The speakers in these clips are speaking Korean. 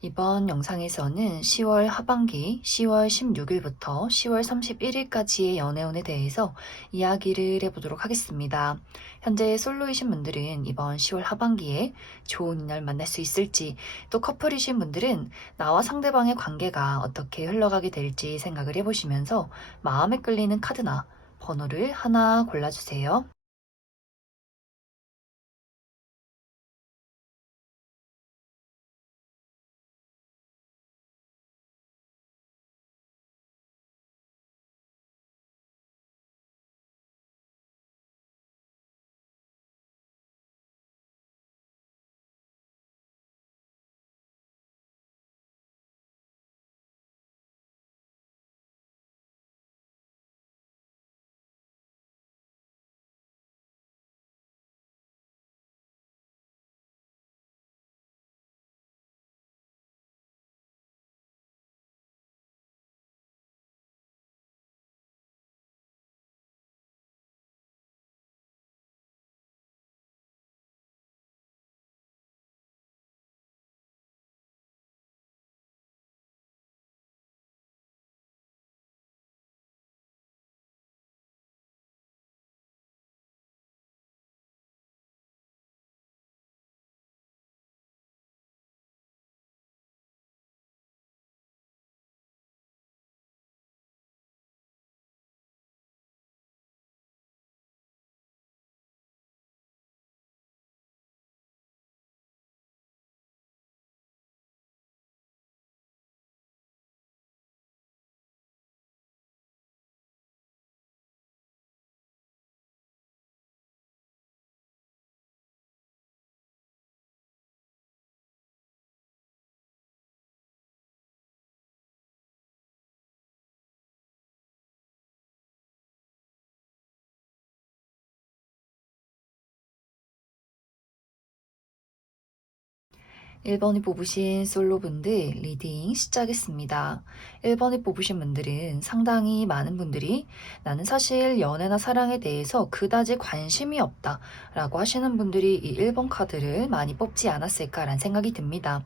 이번 영상에서는 10월 하반기 10월 16일부터 10월 31일까지의 연애운에 대해서 이야기를 해보도록 하겠습니다. 현재 솔로이신 분들은 이번 10월 하반기에 좋은 인연을 만날 수 있을지, 또 커플이신 분들은 나와 상대방의 관계가 어떻게 흘러가게 될지 생각을 해보시면서 마음에 끌리는 카드나 번호를 하나 골라주세요. 1번이 뽑으신 솔로분들 리딩 시작했습니다. 1번이 뽑으신 분들은 상당히 많은 분들이 나는 사실 연애나 사랑에 대해서 그다지 관심이 없다 라고 하시는 분들이 이 1번 카드를 많이 뽑지 않았을까라는 생각이 듭니다.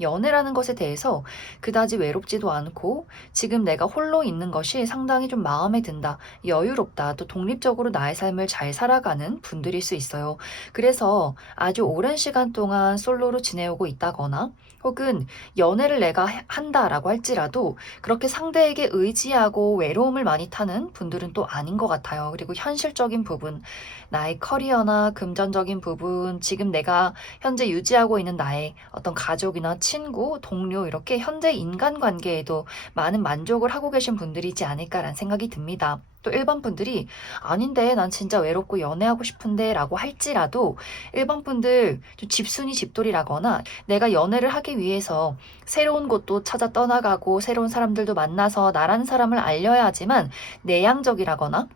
연애라는 것에 대해서 그다지 외롭지도 않고 지금 내가 홀로 있는 것이 상당히 좀 마음에 든다, 여유롭다, 또 독립적으로 나의 삶을 잘 살아가는 분들일 수 있어요. 그래서 아주 오랜 시간 동안 솔로로 지내오고 있다거나 혹은 연애를 내가 한다라고 할지라도 그렇게 상대에게 의지하고 외로움을 많이 타는 분들은 또 아닌 것 같아요. 그리고 현실적인 부분, 나의 커리어나 금전적인 부분, 지금 내가 현재 유지하고 있는 나의 어떤 가족이나 친구, 동료 이렇게 현재 인간관계에도 많은 만족을 하고 계신 분들이지 않을까라는 생각이 듭니다. 또 일반 분들이 아닌데 난 진짜 외롭고 연애하고 싶은데 라고 할지라도 일반 분들 좀 집순이 집돌이라거나 내가 연애를 하기 위해서 새로운 곳도 찾아 떠나가고 새로운 사람들도 만나서 나라는 사람을 알려야 하지만 내향적이라거나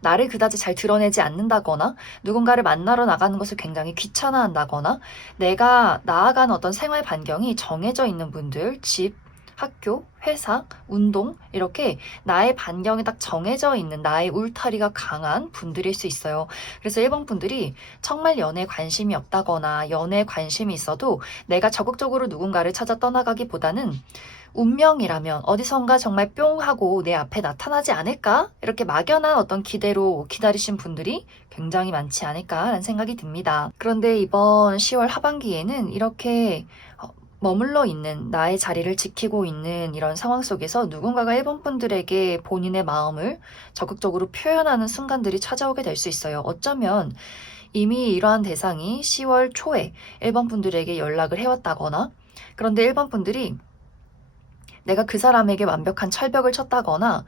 나를 그다지 잘 드러내지 않는다거나 누군가를 만나러 나가는 것을 굉장히 귀찮아한다거나 내가 나아가는 어떤 생활 반경이 정해져 있는 분들, 집, 학교, 회사, 운동 이렇게 나의 반경이 딱 정해져 있는 나의 울타리가 강한 분들일 수 있어요. 그래서 일본 분들이 정말 연애에 관심이 없다거나 연애에 관심이 있어도 내가 적극적으로 누군가를 찾아 떠나가기보다는 운명이라면 어디선가 정말 뿅 하고 내 앞에 나타나지 않을까? 이렇게 막연한 어떤 기대로 기다리신 분들이 굉장히 많지 않을까라는 생각이 듭니다. 그런데 이번 10월 하반기에는 이렇게 머물러 있는 나의 자리를 지키고 있는 이런 상황 속에서 누군가가 일본 분들에게 본인의 마음을 적극적으로 표현하는 순간들이 찾아오게 될 수 있어요. 어쩌면 이미 이러한 대상이 10월 초에 일본 분들에게 연락을 해왔다거나 그런데 일본 분들이 내가 그 사람에게 완벽한 철벽을 쳤다거나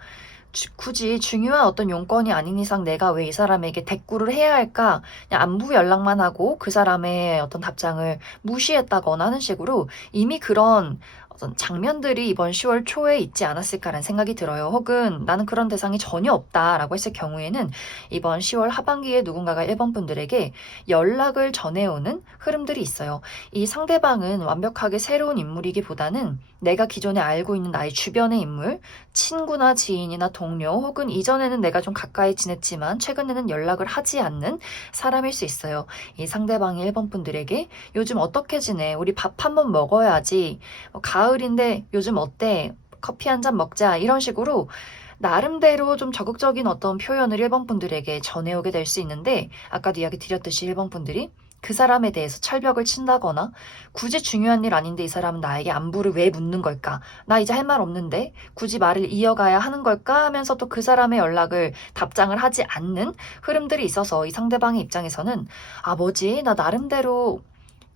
굳이 중요한 어떤 용건이 아닌 이상 내가 왜 이 사람에게 대꾸를 해야 할까? 그냥 안부 연락만 하고 그 사람의 어떤 답장을 무시했다거나 하는 식으로 이미 그런 어떤 장면들이 이번 10월 초에 있지 않았을까라는 생각이 들어요. 혹은 나는 그런 대상이 전혀 없다라고 했을 경우에는 이번 10월 하반기에 누군가가 1번 분들에게 연락을 전해오는 흐름들이 있어요. 이 상대방은 완벽하게 새로운 인물이기보다는 내가 기존에 알고 있는 나의 주변의 인물, 친구나 지인이나 동료, 혹은 이전에는 내가 좀 가까이 지냈지만 최근에는 연락을 하지 않는 사람일 수 있어요. 이 상대방이 1번 분들에게 요즘 어떻게 지내? 우리 밥 한번 먹어야지. 가을인데 요즘 어때? 커피 한 잔 먹자. 이런 식으로 나름대로 좀 적극적인 어떤 표현을 1번 분들에게 전해오게 될 수 있는데, 아까도 이야기 드렸듯이 1번 분들이 그 사람에 대해서 철벽을 친다거나 굳이 중요한 일 아닌데 이 사람은 나에게 안부를 왜 묻는 걸까? 나 이제 할 말 없는데 굳이 말을 이어가야 하는 걸까? 하면서 또 그 사람의 연락을 답장을 하지 않는 흐름들이 있어서 이 상대방의 입장에서는 아 뭐지? 나 나름대로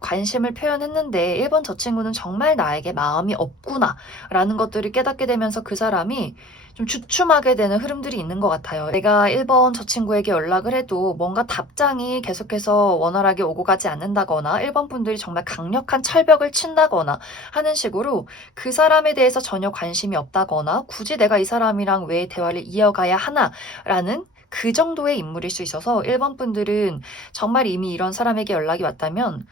관심을 표현했는데 1번 저 친구는 정말 나에게 마음이 없구나 라는 것들을 깨닫게 되면서 그 사람이 좀 주춤하게 되는 흐름들이 있는 것 같아요. 내가 1번 저 친구에게 연락을 해도 뭔가 답장이 계속해서 원활하게 오고 가지 않는다거나 1번 분들이 정말 강력한 철벽을 친다거나 하는 식으로 그 사람에 대해서 전혀 관심이 없다거나 굳이 내가 이 사람이랑 왜 대화를 이어가야 하나라는 그 정도의 인물일 수 있어서 1번 분들은 정말 이미 이런 사람에게 연락이 왔다면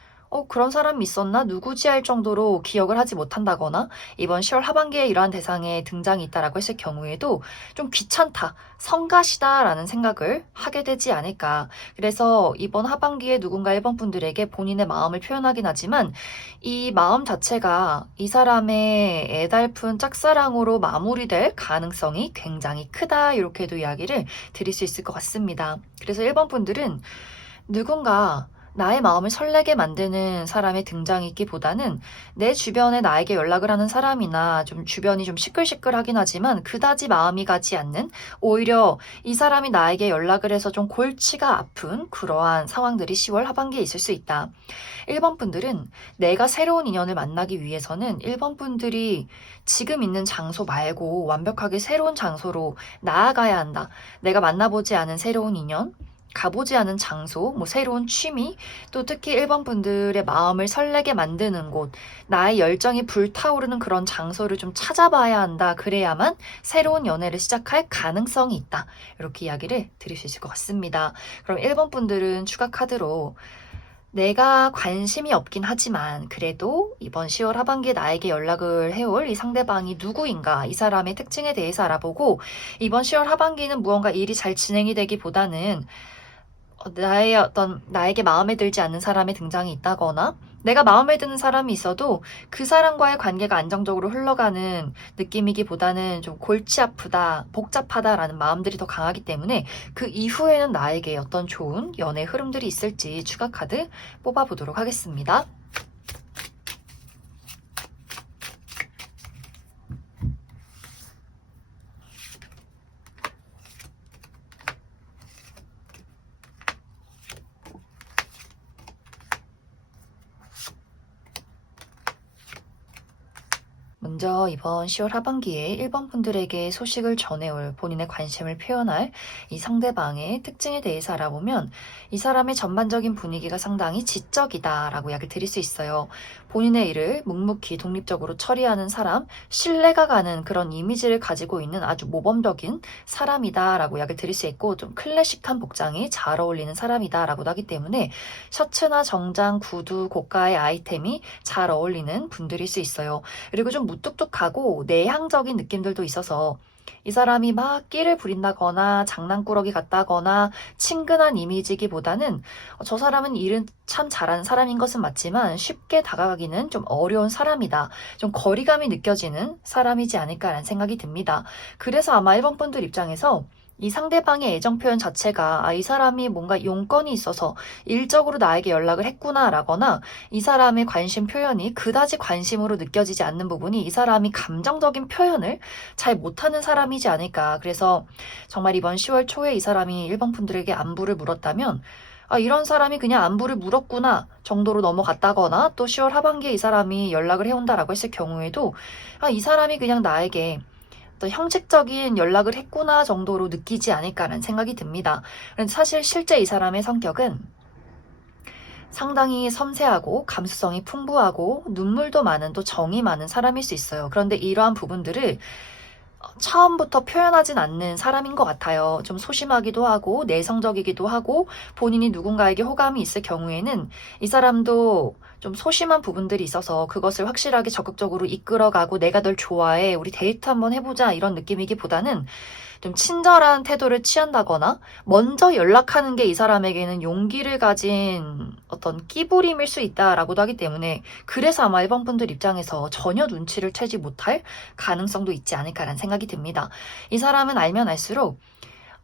그런 사람이 있었나? 누구지? 할 정도로 기억을 하지 못한다거나 이번 10월 하반기에 이러한 대상의 등장이 있다라고 했을 경우에도 좀 귀찮다, 성가시다라는 생각을 하게 되지 않을까. 그래서 이번 하반기에 누군가 1번 분들에게 본인의 마음을 표현하긴 하지만 이 마음 자체가 이 사람의 애달픈 짝사랑으로 마무리될 가능성이 굉장히 크다. 이렇게도 이야기를 드릴 수 있을 것 같습니다. 그래서 1번 분들은 누군가 나의 마음을 설레게 만드는 사람의 등장이기보다는 내 주변에 나에게 연락을 하는 사람이나 좀 주변이 좀 시끌시끌하긴 하지만 그다지 마음이 가지 않는, 오히려 이 사람이 나에게 연락을 해서 좀 골치가 아픈 그러한 상황들이 10월 하반기에 있을 수 있다. 1번 분들은 내가 새로운 인연을 만나기 위해서는 1번 분들이 지금 있는 장소 말고 완벽하게 새로운 장소로 나아가야 한다. 내가 만나보지 않은 새로운 인연, 가보지 않은 장소, 새로운 취미, 또 특히 1번 분들의 마음을 설레게 만드는 곳, 나의 열정이 불타오르는 그런 장소를 좀 찾아봐야 한다. 그래야만 새로운 연애를 시작할 가능성이 있다. 이렇게 이야기를 드릴 수 있을 것 같습니다. 그럼 1번 분들은 추가 카드로 내가 관심이 없긴 하지만 그래도 이번 10월 하반기에 나에게 연락을 해올 이 상대방이 누구인가, 이 사람의 특징에 대해서 알아보고 이번 10월 하반기는 무언가 일이 잘 진행이 되기보다는 나에게 마음에 들지 않는 사람의 등장이 있다거나 내가 마음에 드는 사람이 있어도 그 사람과의 관계가 안정적으로 흘러가는 느낌이기보다는 좀 골치 아프다, 복잡하다라는 마음들이 더 강하기 때문에 그 이후에는 나에게 어떤 좋은 연애 흐름들이 있을지 추가 카드 뽑아보도록 하겠습니다. 먼저 이번 10월 하반기에 1번 분들에게 소식을 전해올, 본인의 관심을 표현할 이 상대방의 특징에 대해서 알아보면 이 사람의 전반적인 분위기가 상당히 지적이다라고 이야기를 드릴 수 있어요. 본인의 일을 묵묵히 독립적으로 처리하는 사람, 신뢰가 가는 그런 이미지를 가지고 있는 아주 모범적인 사람이다라고 이야기를 드릴 수 있고, 좀 클래식한 복장이 잘 어울리는 사람이다라고도 하기 때문에 셔츠나 정장, 구두, 고가의 아이템이 잘 어울리는 분들일 수 있어요. 그리고 좀 무뚝뚝하고 내향적인 느낌들도 있어서 이 사람이 막 끼를 부린다거나 장난꾸러기 같다거나 친근한 이미지기보다는 저 사람은 일은 참 잘하는 사람인 것은 맞지만 쉽게 다가가기는 좀 어려운 사람이다. 좀 거리감이 느껴지는 사람이지 않을까라는 생각이 듭니다. 그래서 아마 1번 분들 입장에서 이 상대방의 애정 표현 자체가 이 사람이 뭔가 용건이 있어서 일적으로 나에게 연락을 했구나 라거나 이 사람의 관심 표현이 그다지 관심으로 느껴지지 않는 부분이 이 사람이 감정적인 표현을 잘 못하는 사람이지 않을까. 그래서 정말 이번 10월 초에 이 사람이 1번 분들에게 안부를 물었다면 이런 사람이 그냥 안부를 물었구나 정도로 넘어갔다거나, 또 10월 하반기에 이 사람이 연락을 해온다라고 했을 경우에도 이 사람이 그냥 나에게 형식적인 연락을 했구나 정도로 느끼지 않을까라는 생각이 듭니다. 사실 실제 이 사람의 성격은 상당히 섬세하고 감수성이 풍부하고 눈물도 많은 또 정이 많은 사람일 수 있어요. 그런데 이러한 부분들을 처음부터 표현하진 않는 사람인 것 같아요. 좀 소심하기도 하고 내성적이기도 하고 본인이 누군가에게 호감이 있을 경우에는 이 사람도 좀 소심한 부분들이 있어서 그것을 확실하게 적극적으로 이끌어가고 내가 널 좋아해, 우리 데이트 한번 해보자 이런 느낌이기보다는 좀 친절한 태도를 취한다거나 먼저 연락하는 게 이 사람에게는 용기를 가진 어떤 끼부림일 수 있다라고도 하기 때문에 그래서 아마 일본 분들 입장에서 전혀 눈치를 채지 못할 가능성도 있지 않을까라는 생각이 듭니다. 이 사람은 알면 알수록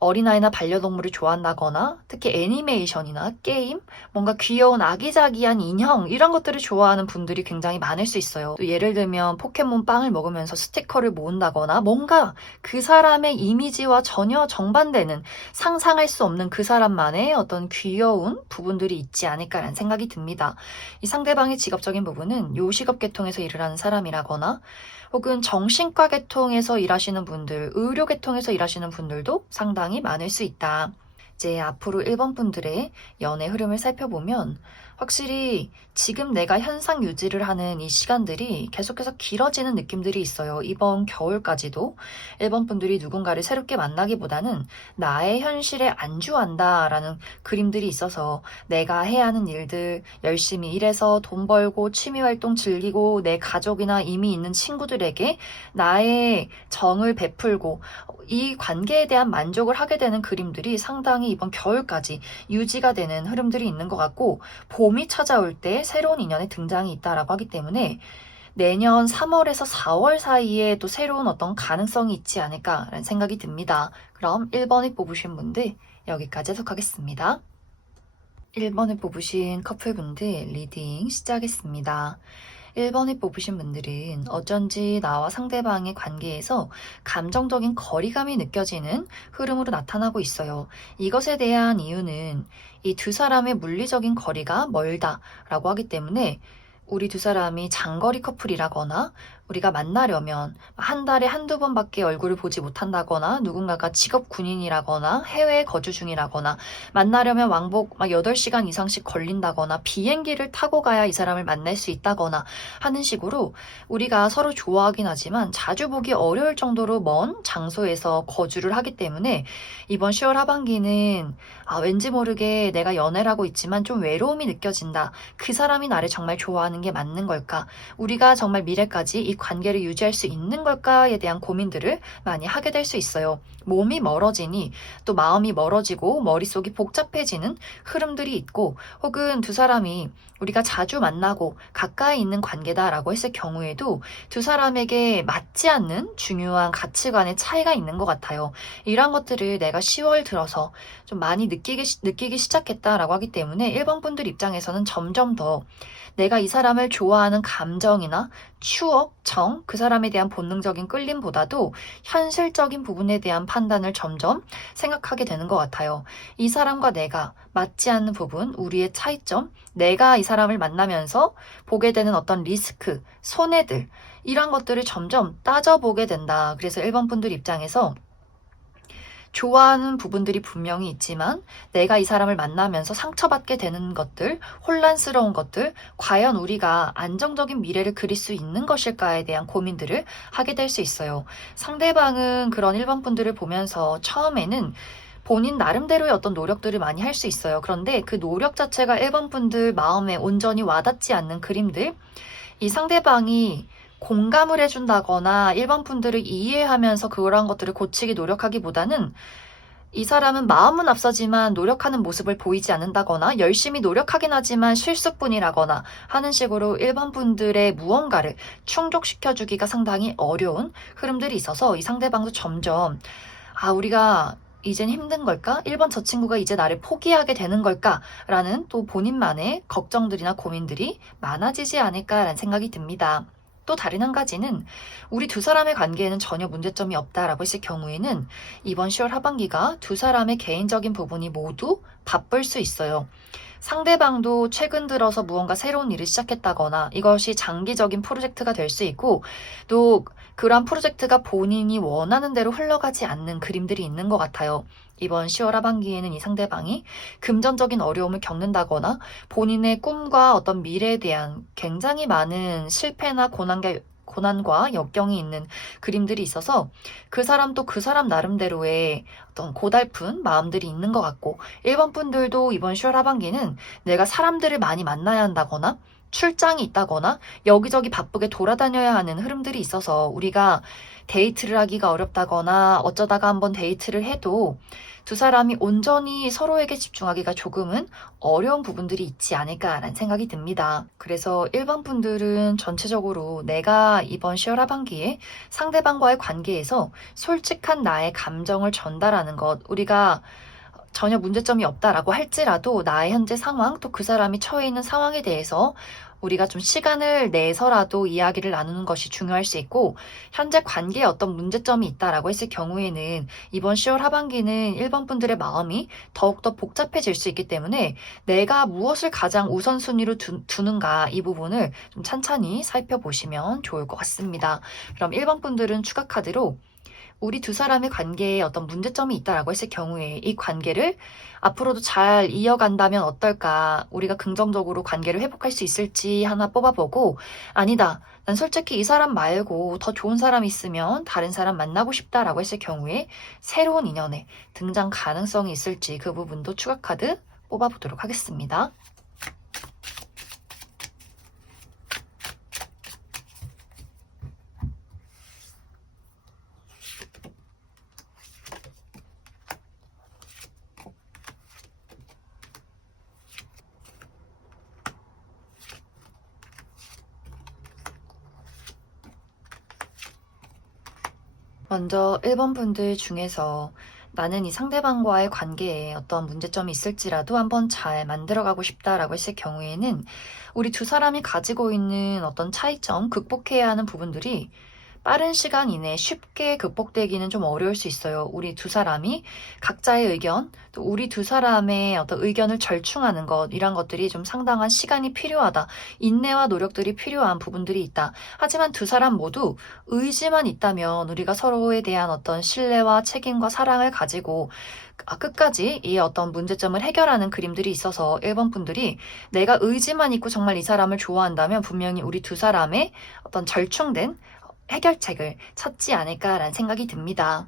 어린아이나 반려동물을 좋아한다거나 특히 애니메이션이나 게임, 뭔가 귀여운 아기자기한 인형 이런 것들을 좋아하는 분들이 굉장히 많을 수 있어요. 또 예를 들면 포켓몬 빵을 먹으면서 스티커를 모은다거나 뭔가 그 사람의 이미지와 전혀 정반대는 상상할 수 없는 그 사람만의 어떤 귀여운 부분들이 있지 않을까라는 생각이 듭니다. 이 상대방의 직업적인 부분은 요식업 계통에서 일을 하는 사람이라거나 혹은 정신과 계통에서 일하시는 분들, 의료 계통에서 일하시는 분들도 상당히 많을 수 있다. 이제 앞으로 1번 분들의 연애 흐름을 살펴보면 확실히 지금 내가 현상 유지를 하는 이 시간들이 계속해서 길어지는 느낌들이 있어요. 이번 겨울까지도 1번 분들이 누군가를 새롭게 만나기보다는 나의 현실에 안주한다라는 그림들이 있어서 내가 해야 하는 일들 열심히 일해서 돈 벌고 취미활동 즐기고 내 가족이나 이미 있는 친구들에게 나의 정을 베풀고 이 관계에 대한 만족을 하게 되는 그림들이 상당히 이번 겨울까지 유지가 되는 흐름들이 있는 것 같고 봄이 찾아올 때 새로운 인연의 등장이 있다라고 하기 때문에 내년 3월에서 4월 사이에 또 새로운 어떤 가능성이 있지 않을까라는 생각이 듭니다. 그럼 1번을 뽑으신 분들 여기까지 해석하겠습니다. 1번을 뽑으신 커플분들 리딩 시작했습니다. 1번을 뽑으신 분들은 어쩐지 나와 상대방의 관계에서 감정적인 거리감이 느껴지는 흐름으로 나타나고 있어요. 이것에 대한 이유는 이 두 사람의 물리적인 거리가 멀다라고 하기 때문에 우리 두 사람이 장거리 커플이라거나 우리가 만나려면 한 달에 한두 번밖에 얼굴을 보지 못한다거나 누군가가 직업 군인이라거나 해외에 거주 중이라거나 만나려면 왕복 8시간 이상씩 걸린다거나 비행기를 타고 가야 이 사람을 만날 수 있다거나 하는 식으로 우리가 서로 좋아하긴 하지만 자주 보기 어려울 정도로 먼 장소에서 거주를 하기 때문에 이번 10월 하반기는 왠지 모르게 내가 연애를 하고 있지만 좀 외로움이 느껴진다. 그 사람이 나를 정말 좋아하는 게 맞는 걸까? 우리가 정말 미래까지 이 관계를 유지할 수 있는 걸까에 대한 고민들을 많이 하게 될 수 있어요. 몸이 멀어지니 또 마음이 멀어지고 머릿속이 복잡해지는 흐름들이 있고 혹은 두 사람이 우리가 자주 만나고 가까이 있는 관계다라고 했을 경우에도 두 사람에게 맞지 않는 중요한 가치관의 차이가 있는 것 같아요. 이런 것들을 내가 10월 들어서 좀 많이 느끼기 시작했다라고 하기 때문에 1번 분들 입장에서는 점점 더 내가 이 사람을 좋아하는 감정이나 추억, 정, 그 사람에 대한 본능적인 끌림보다도 현실적인 부분에 대한 판단을 점점 생각하게 되는 것 같아요. 이 사람과 내가 맞지 않는 부분, 우리의 차이점, 내가 이 사람을 만나면서 보게 되는 어떤 리스크, 손해들, 이런 것들을 점점 따져보게 된다. 그래서 1번 분들 입장에서 좋아하는 부분들이 분명히 있지만 내가 이 사람을 만나면서 상처받게 되는 것들, 혼란스러운 것들, 과연 우리가 안정적인 미래를 그릴 수 있는 것일까에 대한 고민들을 하게 될 수 있어요. 상대방은 그런 1번 분들을 보면서 처음에는 본인 나름대로의 어떤 노력들을 많이 할 수 있어요. 그런데 그 노력 자체가 1번 분들 마음에 온전히 와닿지 않는 그림들, 이 상대방이 공감을 해준다거나 1번 분들을 이해하면서 그런 것들을 고치기 노력하기보다는 이 사람은 마음은 앞서지만 노력하는 모습을 보이지 않는다거나 열심히 노력하긴 하지만 실수뿐이라거나 하는 식으로 1번 분들의 무언가를 충족시켜주기가 상당히 어려운 흐름들이 있어서 이 상대방도 점점 우리가 이젠 힘든 걸까? 1번 저 친구가 이제 나를 포기하게 되는 걸까? 라는 또 본인만의 걱정들이나 고민들이 많아지지 않을까라는 생각이 듭니다. 또 다른 한 가지는 우리 두 사람의 관계에는 전혀 문제점이 없다라고 했을 경우에는 이번 10월 하반기가 두 사람의 개인적인 부분이 모두 바쁠 수 있어요. 상대방도 최근 들어서 무언가 새로운 일을 시작했다거나 이것이 장기적인 프로젝트가 될 수 있고 또 그러한 프로젝트가 본인이 원하는 대로 흘러가지 않는 그림들이 있는 것 같아요. 이번 10월 하반기에는 이 상대방이 금전적인 어려움을 겪는다거나 본인의 꿈과 어떤 미래에 대한 굉장히 많은 실패나 고난과 역경이 있는 그림들이 있어서 그 사람도 그 사람 나름대로의 어떤 고달픈 마음들이 있는 것 같고, 1번 분들도 이번 10월 하반기는 내가 사람들을 많이 만나야 한다거나 출장이 있다거나 여기저기 바쁘게 돌아다녀야 하는 흐름들이 있어서 우리가 데이트를 하기가 어렵다거나 어쩌다가 한번 데이트를 해도 두 사람이 온전히 서로에게 집중하기가 조금은 어려운 부분들이 있지 않을까라는 생각이 듭니다. 그래서 1번 분들은 전체적으로 내가 이번 10월 하반기에 상대방과의 관계에서 솔직한 나의 감정을 전달하는 것, 우리가 전혀 문제점이 없다라고 할지라도 나의 현재 상황, 또 그 사람이 처해 있는 상황에 대해서 우리가 좀 시간을 내서라도 이야기를 나누는 것이 중요할 수 있고, 현재 관계에 어떤 문제점이 있다라고 했을 경우에는 이번 10월 하반기는 1번 분들의 마음이 더욱더 복잡해질 수 있기 때문에 내가 무엇을 가장 우선순위로 두는가, 이 부분을 좀 찬찬히 살펴보시면 좋을 것 같습니다. 그럼 1번 분들은 추가 카드로 우리 두 사람의 관계에 어떤 문제점이 있다라고 했을 경우에 이 관계를 앞으로도 잘 이어간다면 어떨까, 우리가 긍정적으로 관계를 회복할 수 있을지 하나 뽑아보고, 아니다, 난 솔직히 이 사람 말고 더 좋은 사람 있으면 다른 사람 만나고 싶다라고 했을 경우에 새로운 인연의 등장 가능성이 있을지, 그 부분도 추가 카드 뽑아보도록 하겠습니다. 먼저 1번 분들 중에서 나는 이 상대방과의 관계에 어떤 문제점이 있을지라도 한번 잘 만들어가고 싶다라고 했을 경우에는 우리 두 사람이 가지고 있는 어떤 차이점, 극복해야 하는 부분들이 빠른 시간 이내에 쉽게 극복되기는 좀 어려울 수 있어요. 우리 두 사람이 각자의 의견, 또 우리 두 사람의 어떤 의견을 절충하는 것, 이런 것들이 좀 상당한 시간이 필요하다. 인내와 노력들이 필요한 부분들이 있다. 하지만 두 사람 모두 의지만 있다면 우리가 서로에 대한 어떤 신뢰와 책임과 사랑을 가지고 끝까지 이 어떤 문제점을 해결하는 그림들이 있어서 1번 분들이 내가 의지만 있고 정말 이 사람을 좋아한다면 분명히 우리 두 사람의 어떤 절충된 해결책을 찾지 않을까라는 생각이 듭니다.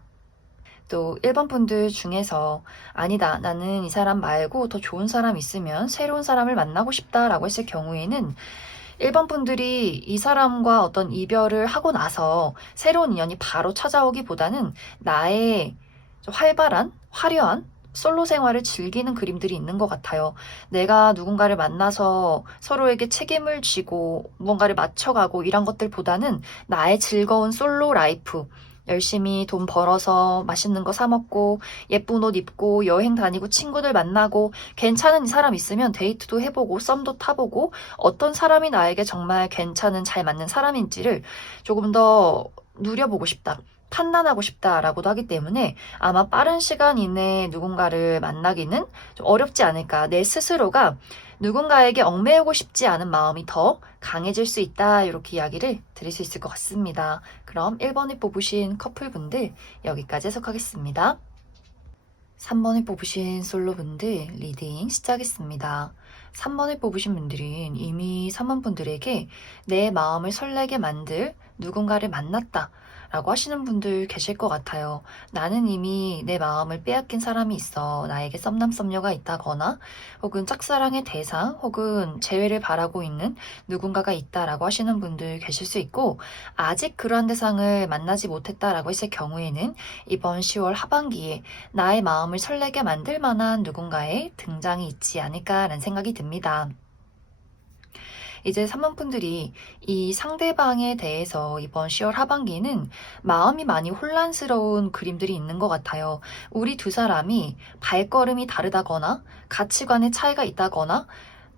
또 1번 분들 중에서 아니다, 나는 이 사람 말고 더 좋은 사람 있으면 새로운 사람을 만나고 싶다라고 했을 경우에는 1번 분들이 이 사람과 어떤 이별을 하고 나서 새로운 인연이 바로 찾아오기보다는 나의 좀 활발한, 화려한 솔로 생활을 즐기는 그림들이 있는 것 같아요. 내가 누군가를 만나서 서로에게 책임을 지고 무언가를 맞춰가고 이런 것들보다는 나의 즐거운 솔로 라이프, 열심히 돈 벌어서 맛있는 거 사 먹고 예쁜 옷 입고 여행 다니고 친구들 만나고 괜찮은 사람 있으면 데이트도 해보고 썸도 타보고 어떤 사람이 나에게 정말 괜찮은 잘 맞는 사람인지를 조금 더 누려보고 싶다, 판단하고 싶다라고도 하기 때문에 아마 빠른 시간 이내에 누군가를 만나기는 좀 어렵지 않을까. 내 스스로가 누군가에게 얽매이고 싶지 않은 마음이 더 강해질 수 있다, 이렇게 이야기를 드릴 수 있을 것 같습니다. 그럼 1번을 뽑으신 커플분들 여기까지 해석하겠습니다. 3번을 뽑으신 솔로분들 리딩 시작했습니다. 3번을 뽑으신 분들은 이미 3번 분들에게 내 마음을 설레게 만들 누군가를 만났다 라고 하시는 분들 계실 것 같아요. 나는 이미 내 마음을 빼앗긴 사람이 있어. 나에게 썸남썸녀가 있다거나 혹은 짝사랑의 대상 혹은 재회를 바라고 있는 누군가가 있다라고 하시는 분들 계실 수 있고, 아직 그러한 대상을 만나지 못했다라고 했을 경우에는 이번 10월 하반기에 나의 마음을 설레게 만들 만한 누군가의 등장이 있지 않을까라는 생각이 듭니다. 이제 3번 분들이 이 상대방에 대해서 이번 10월 하반기는 마음이 많이 혼란스러운 그림들이 있는 것 같아요. 우리 두 사람이 발걸음이 다르다거나 가치관의 차이가 있다거나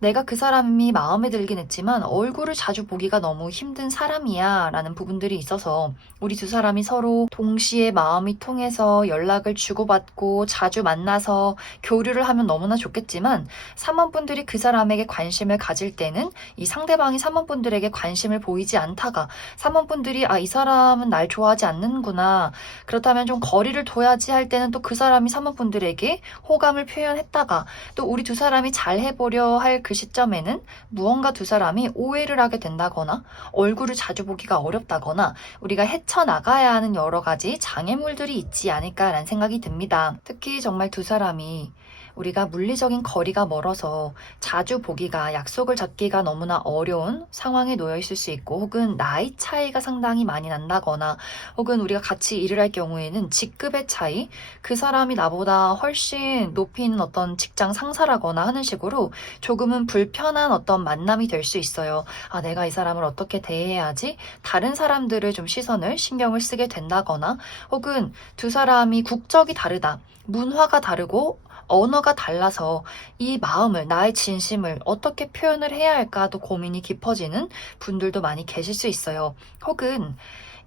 내가 그 사람이 마음에 들긴 했지만 얼굴을 자주 보기가 너무 힘든 사람이야 라는 부분들이 있어서 우리 두 사람이 서로 동시에 마음이 통해서 연락을 주고받고 자주 만나서 교류를 하면 너무나 좋겠지만 사모분들이 그 사람에게 관심을 가질 때는 이 상대방이 사모분들에게 관심을 보이지 않다가 사모분들이 이 사람은 날 좋아하지 않는구나, 그렇다면 좀 거리를 둬야지 할 때는 또 그 사람이 사모분들에게 호감을 표현했다가 또 우리 두 사람이 잘 해보려 할 그 시점에는 무언가 두 사람이 오해를 하게 된다거나 얼굴을 자주 보기가 어렵다거나 우리가 헤쳐나가야 하는 여러 가지 장애물들이 있지 않을까라는 생각이 듭니다. 특히 정말 두 사람이 우리가 물리적인 거리가 멀어서 자주 보기가, 약속을 잡기가 너무나 어려운 상황에 놓여 있을 수 있고, 혹은 나이 차이가 상당히 많이 난다거나, 혹은 우리가 같이 일을 할 경우에는 직급의 차이, 그 사람이 나보다 훨씬 높이 있는 어떤 직장 상사라거나 하는 식으로 조금은 불편한 어떤 만남이 될 수 있어요. 내가 이 사람을 어떻게 대해야지? 다른 사람들을 좀 시선을 신경을 쓰게 된다거나, 혹은 두 사람이 국적이 다르다, 문화가 다르고 언어가 달라서 이 마음을, 나의 진심을 어떻게 표현을 해야 할까도 고민이 깊어지는 분들도 많이 계실 수 있어요. 혹은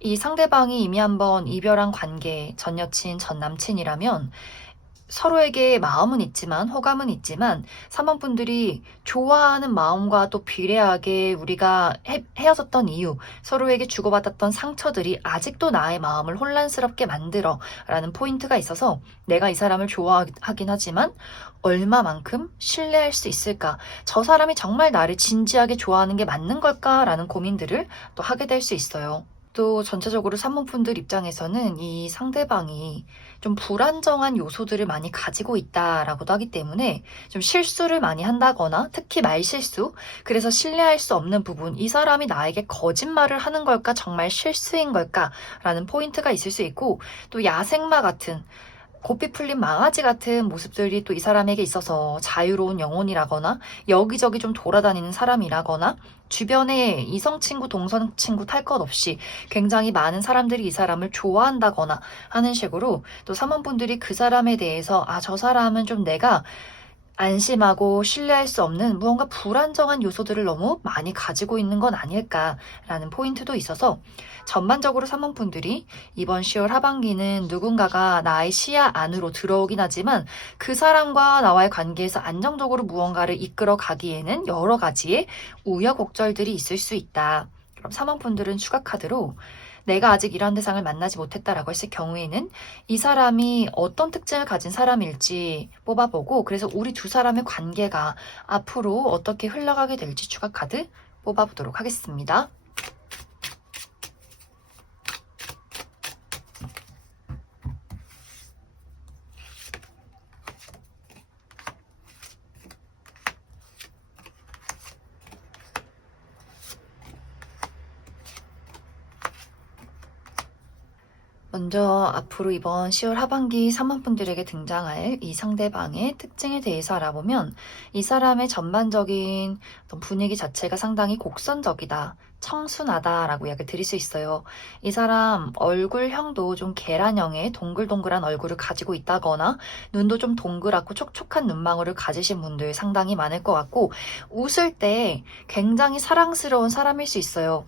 이 상대방이 이미 한번 이별한 관계, 전 여친, 전 남친이라면 서로에게 마음은 있지만, 호감은 있지만 사모분들이 좋아하는 마음과 또 비례하게 우리가 헤어졌던 이유, 서로에게 주고받았던 상처들이 아직도 나의 마음을 혼란스럽게 만들어 라는 포인트가 있어서 내가 이 사람을 좋아하긴 하지만 얼마만큼 신뢰할 수 있을까? 저 사람이 정말 나를 진지하게 좋아하는 게 맞는 걸까? 라는 고민들을 또 하게 될 수 있어요. 또 전체적으로 산모분들 입장에서는 이 상대방이 좀 불안정한 요소들을 많이 가지고 있다라고도 하기 때문에 좀 실수를 많이 한다거나, 특히 말실수, 그래서 신뢰할 수 없는 부분, 이 사람이 나에게 거짓말을 하는 걸까, 정말 실수인 걸까 라는 포인트가 있을 수 있고, 또 야생마 같은, 고삐 풀린 망아지 같은 모습들이 또 이 사람에게 있어서 자유로운 영혼이라거나 여기저기 좀 돌아다니는 사람이라거나 주변에 이성 친구, 동성 친구 탈 것 없이 굉장히 많은 사람들이 이 사람을 좋아한다거나 하는 식으로 또 사모분들이 그 사람에 대해서 저 사람은 좀 내가 안심하고 신뢰할 수 없는 무언가 불안정한 요소들을 너무 많이 가지고 있는 건 아닐까라는 포인트도 있어서 전반적으로 사모분들이 이번 10월 하반기는 누군가가 나의 시야 안으로 들어오긴 하지만 그 사람과 나와의 관계에서 안정적으로 무언가를 이끌어 가기에는 여러 가지의 우여곡절들이 있을 수 있다. 그럼 사모분들은 추가 카드로 내가 아직 이런 대상을 만나지 못했다라고 했을 경우에는 이 사람이 어떤 특징을 가진 사람일지 뽑아보고, 그래서 우리 두 사람의 관계가 앞으로 어떻게 흘러가게 될지 추가 카드 뽑아보도록 하겠습니다. 먼저 앞으로 이번 10월 하반기 사모분들에게 등장할 이 상대방의 특징에 대해서 알아보면 이 사람의 전반적인 어떤 분위기 자체가 상당히 곡선적이다, 청순하다라고 이야기를 드릴 수 있어요. 이 사람 얼굴형도 좀 계란형의 동글동글한 얼굴을 가지고 있다거나 눈도 좀 동그랗고 촉촉한 눈망울을 가지신 분들 상당히 많을 것 같고, 웃을 때 굉장히 사랑스러운 사람일 수 있어요.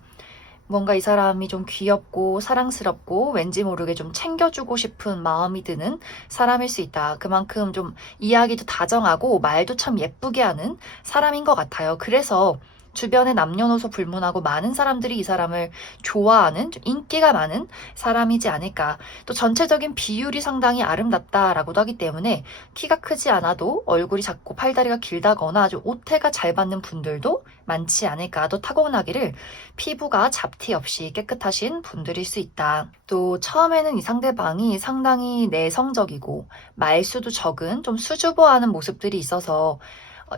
뭔가 이 사람이 좀 귀엽고 사랑스럽고 왠지 모르게 좀 챙겨주고 싶은 마음이 드는 사람일 수 있다. 그만큼 좀 이야기도 다정하고 말도 참 예쁘게 하는 사람인 것 같아요. 그래서 주변에 남녀노소 불문하고 많은 사람들이 이 사람을 좋아하는, 좀 인기가 많은 사람이지 않을까. 또 전체적인 비율이 상당히 아름답다라고도 하기 때문에 키가 크지 않아도 얼굴이 작고 팔다리가 길다거나 아주 옷태가 잘 받는 분들도 많지 않을까. 또 타고나기를 피부가 잡티 없이 깨끗하신 분들일 수 있다. 또 처음에는 이 상대방이 상당히 내성적이고 말수도 적은 좀 수줍어하는 모습들이 있어서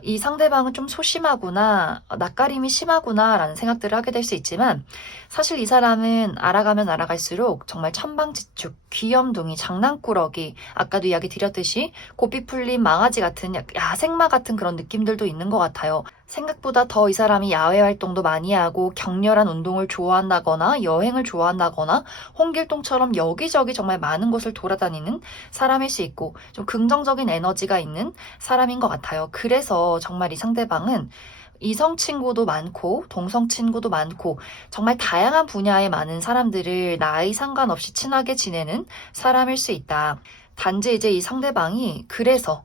이 상대방은 좀 소심하구나, 낯가림이 심하구나 라는 생각들을 하게 될 수 있지만, 사실 이 사람은 알아가면 알아갈수록 정말 천방지축, 귀염둥이, 장난꾸러기, 아까도 이야기 드렸듯이 고삐 풀린 망아지 같은 야생마 같은 그런 느낌들도 있는 것 같아요. 생각보다 더 이 사람이 야외 활동도 많이 하고 격렬한 운동을 좋아한다거나 여행을 좋아한다거나 홍길동처럼 여기저기 정말 많은 곳을 돌아다니는 사람일 수 있고 좀 긍정적인 에너지가 있는 사람인 것 같아요. 그래서 정말 이 상대방은 이성 친구도 많고 동성 친구도 많고 정말 다양한 분야에 많은 사람들을 나이 상관없이 친하게 지내는 사람일 수 있다. 단지 이제 이 상대방이 그래서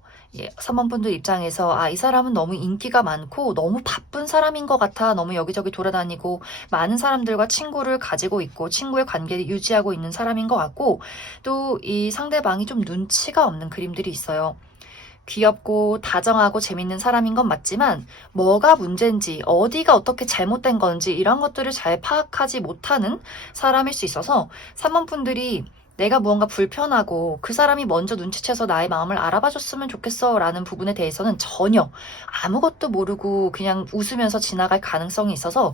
사모분들 입장에서 이 사람은 너무 인기가 많고 너무 바쁜 사람인 것 같아. 너무 여기저기 돌아다니고 많은 사람들과 친구를 가지고 있고 친구의 관계를 유지하고 있는 사람인 것 같고 또 이 상대방이 좀 눈치가 없는 그림들이 있어요. 귀엽고 다정하고 재밌는 사람인 건 맞지만 뭐가 문제인지 어디가 어떻게 잘못된 건지 이런 것들을 잘 파악하지 못하는 사람일 수 있어서 사모분들이 내가 무언가 불편하고 그 사람이 먼저 눈치채서 나의 마음을 알아봐 줬으면 좋겠어 라는 부분에 대해서는 전혀 아무것도 모르고 그냥 웃으면서 지나갈 가능성이 있어서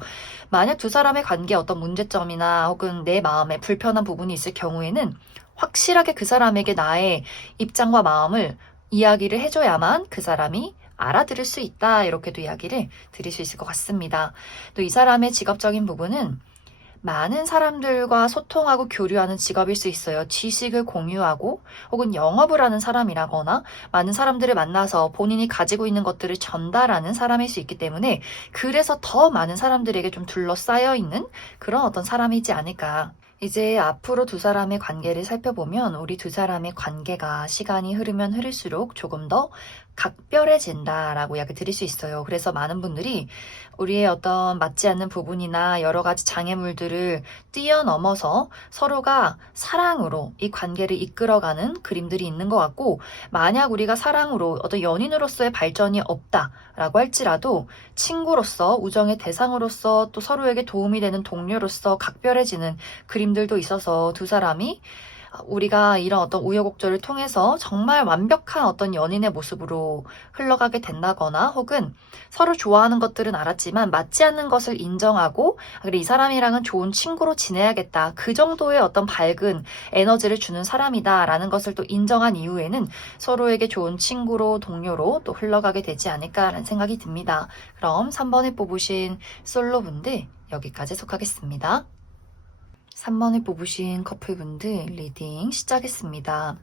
만약 두 사람의 관계에 어떤 문제점이나 혹은 내 마음에 불편한 부분이 있을 경우에는 확실하게 그 사람에게 나의 입장과 마음을 이야기를 해줘야만 그 사람이 알아들을 수 있다. 이렇게도 이야기를 드릴 수 있을 것 같습니다. 또 이 사람의 직업적인 부분은 많은 사람들과 소통하고 교류하는 직업일 수 있어요. 지식을 공유하고 혹은 영업을 하는 사람이라거나 많은 사람들을 만나서 본인이 가지고 있는 것들을 전달하는 사람일 수 있기 때문에 그래서 더 많은 사람들에게 좀 둘러싸여 있는 그런 어떤 사람이지 않을까. 이제 앞으로 두 사람의 관계를 살펴보면 우리 두 사람의 관계가 시간이 흐르면 흐를수록 조금 더 각별해진다라고 이야기 드릴 수 있어요. 그래서 많은 분들이 우리의 어떤 맞지 않는 부분이나 여러 가지 장애물들을 뛰어넘어서 서로가 사랑으로 이 관계를 이끌어가는 그림들이 있는 것 같고 만약 우리가 사랑으로 어떤 연인으로서의 발전이 없다라고 할지라도 친구로서 우정의 대상으로서 또 서로에게 도움이 되는 동료로서 각별해지는 그림들도 있어서 두 사람이 우리가 이런 어떤 우여곡절을 통해서 정말 완벽한 어떤 연인의 모습으로 흘러가게 된다거나 혹은 서로 좋아하는 것들은 알았지만 맞지 않는 것을 인정하고 그래 이 사람이랑은 좋은 친구로 지내야겠다. 그 정도의 어떤 밝은 에너지를 주는 사람이다라는 것을 또 인정한 이후에는 서로에게 좋은 친구로 동료로 또 흘러가게 되지 않을까라는 생각이 듭니다. 그럼 3번에 뽑으신 솔로분들 여기까지 속하겠습니다. 3번을 뽑으신 커플분들 리딩 시작했습니다.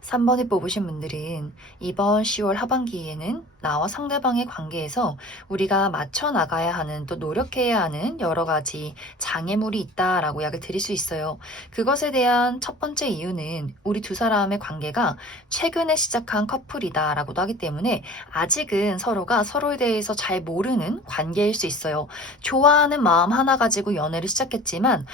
3번을 뽑으신 분들은 이번 10월 하반기에는 나와 상대방의 관계에서 우리가 맞춰 나가야 하는 또 노력해야 하는 여러 가지 장애물이 있다라고 이야기를 드릴 수 있어요. 그것에 대한 첫 번째 이유는 우리 두 사람의 관계가 최근에 시작한 커플이다라고도 하기 때문에 아직은 서로가 서로에 대해서 잘 모르는 관계일 수 있어요. 좋아하는 마음 하나 가지고 연애를 시작했지만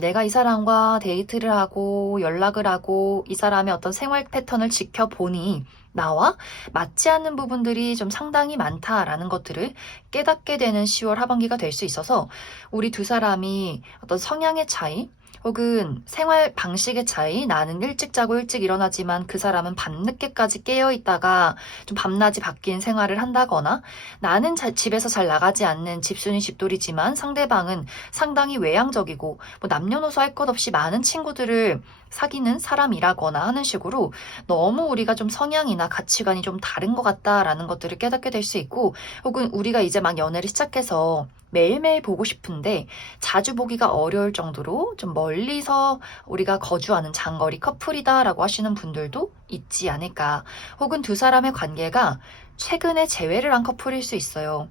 내가 이 사람과 데이트를 하고 연락을 하고 이 사람의 어떤 생활 패턴을 지켜보니 나와 맞지 않는 부분들이 좀 상당히 많다라는 것들을 깨닫게 되는 10월 하반기가 될 수 있어서 우리 두 사람이 어떤 성향의 차이 혹은 생활 방식의 차이, 나는 일찍 자고 일찍 일어나지만 그 사람은 밤늦게까지 깨어 있다가 좀 밤낮이 바뀐 생활을 한다거나 나는 집에서 잘 나가지 않는 집순이 집돌이지만 상대방은 상당히 외향적이고 뭐 남녀노소 할 것 없이 많은 친구들을 사귀는 사람이라거나 하는 식으로 너무 우리가 좀 성향이나 가치관이 좀 다른 것 같다라는 것들을 깨닫게 될 수 있고 혹은 우리가 이제 막 연애를 시작해서 매일매일 보고 싶은데 자주 보기가 어려울 정도로 좀 멀리서 우리가 거주하는 장거리 커플이다라고 하시는 분들도 있지 않을까. 혹은 두 사람의 관계가 최근에 재회를 한 커플일 수 있어요.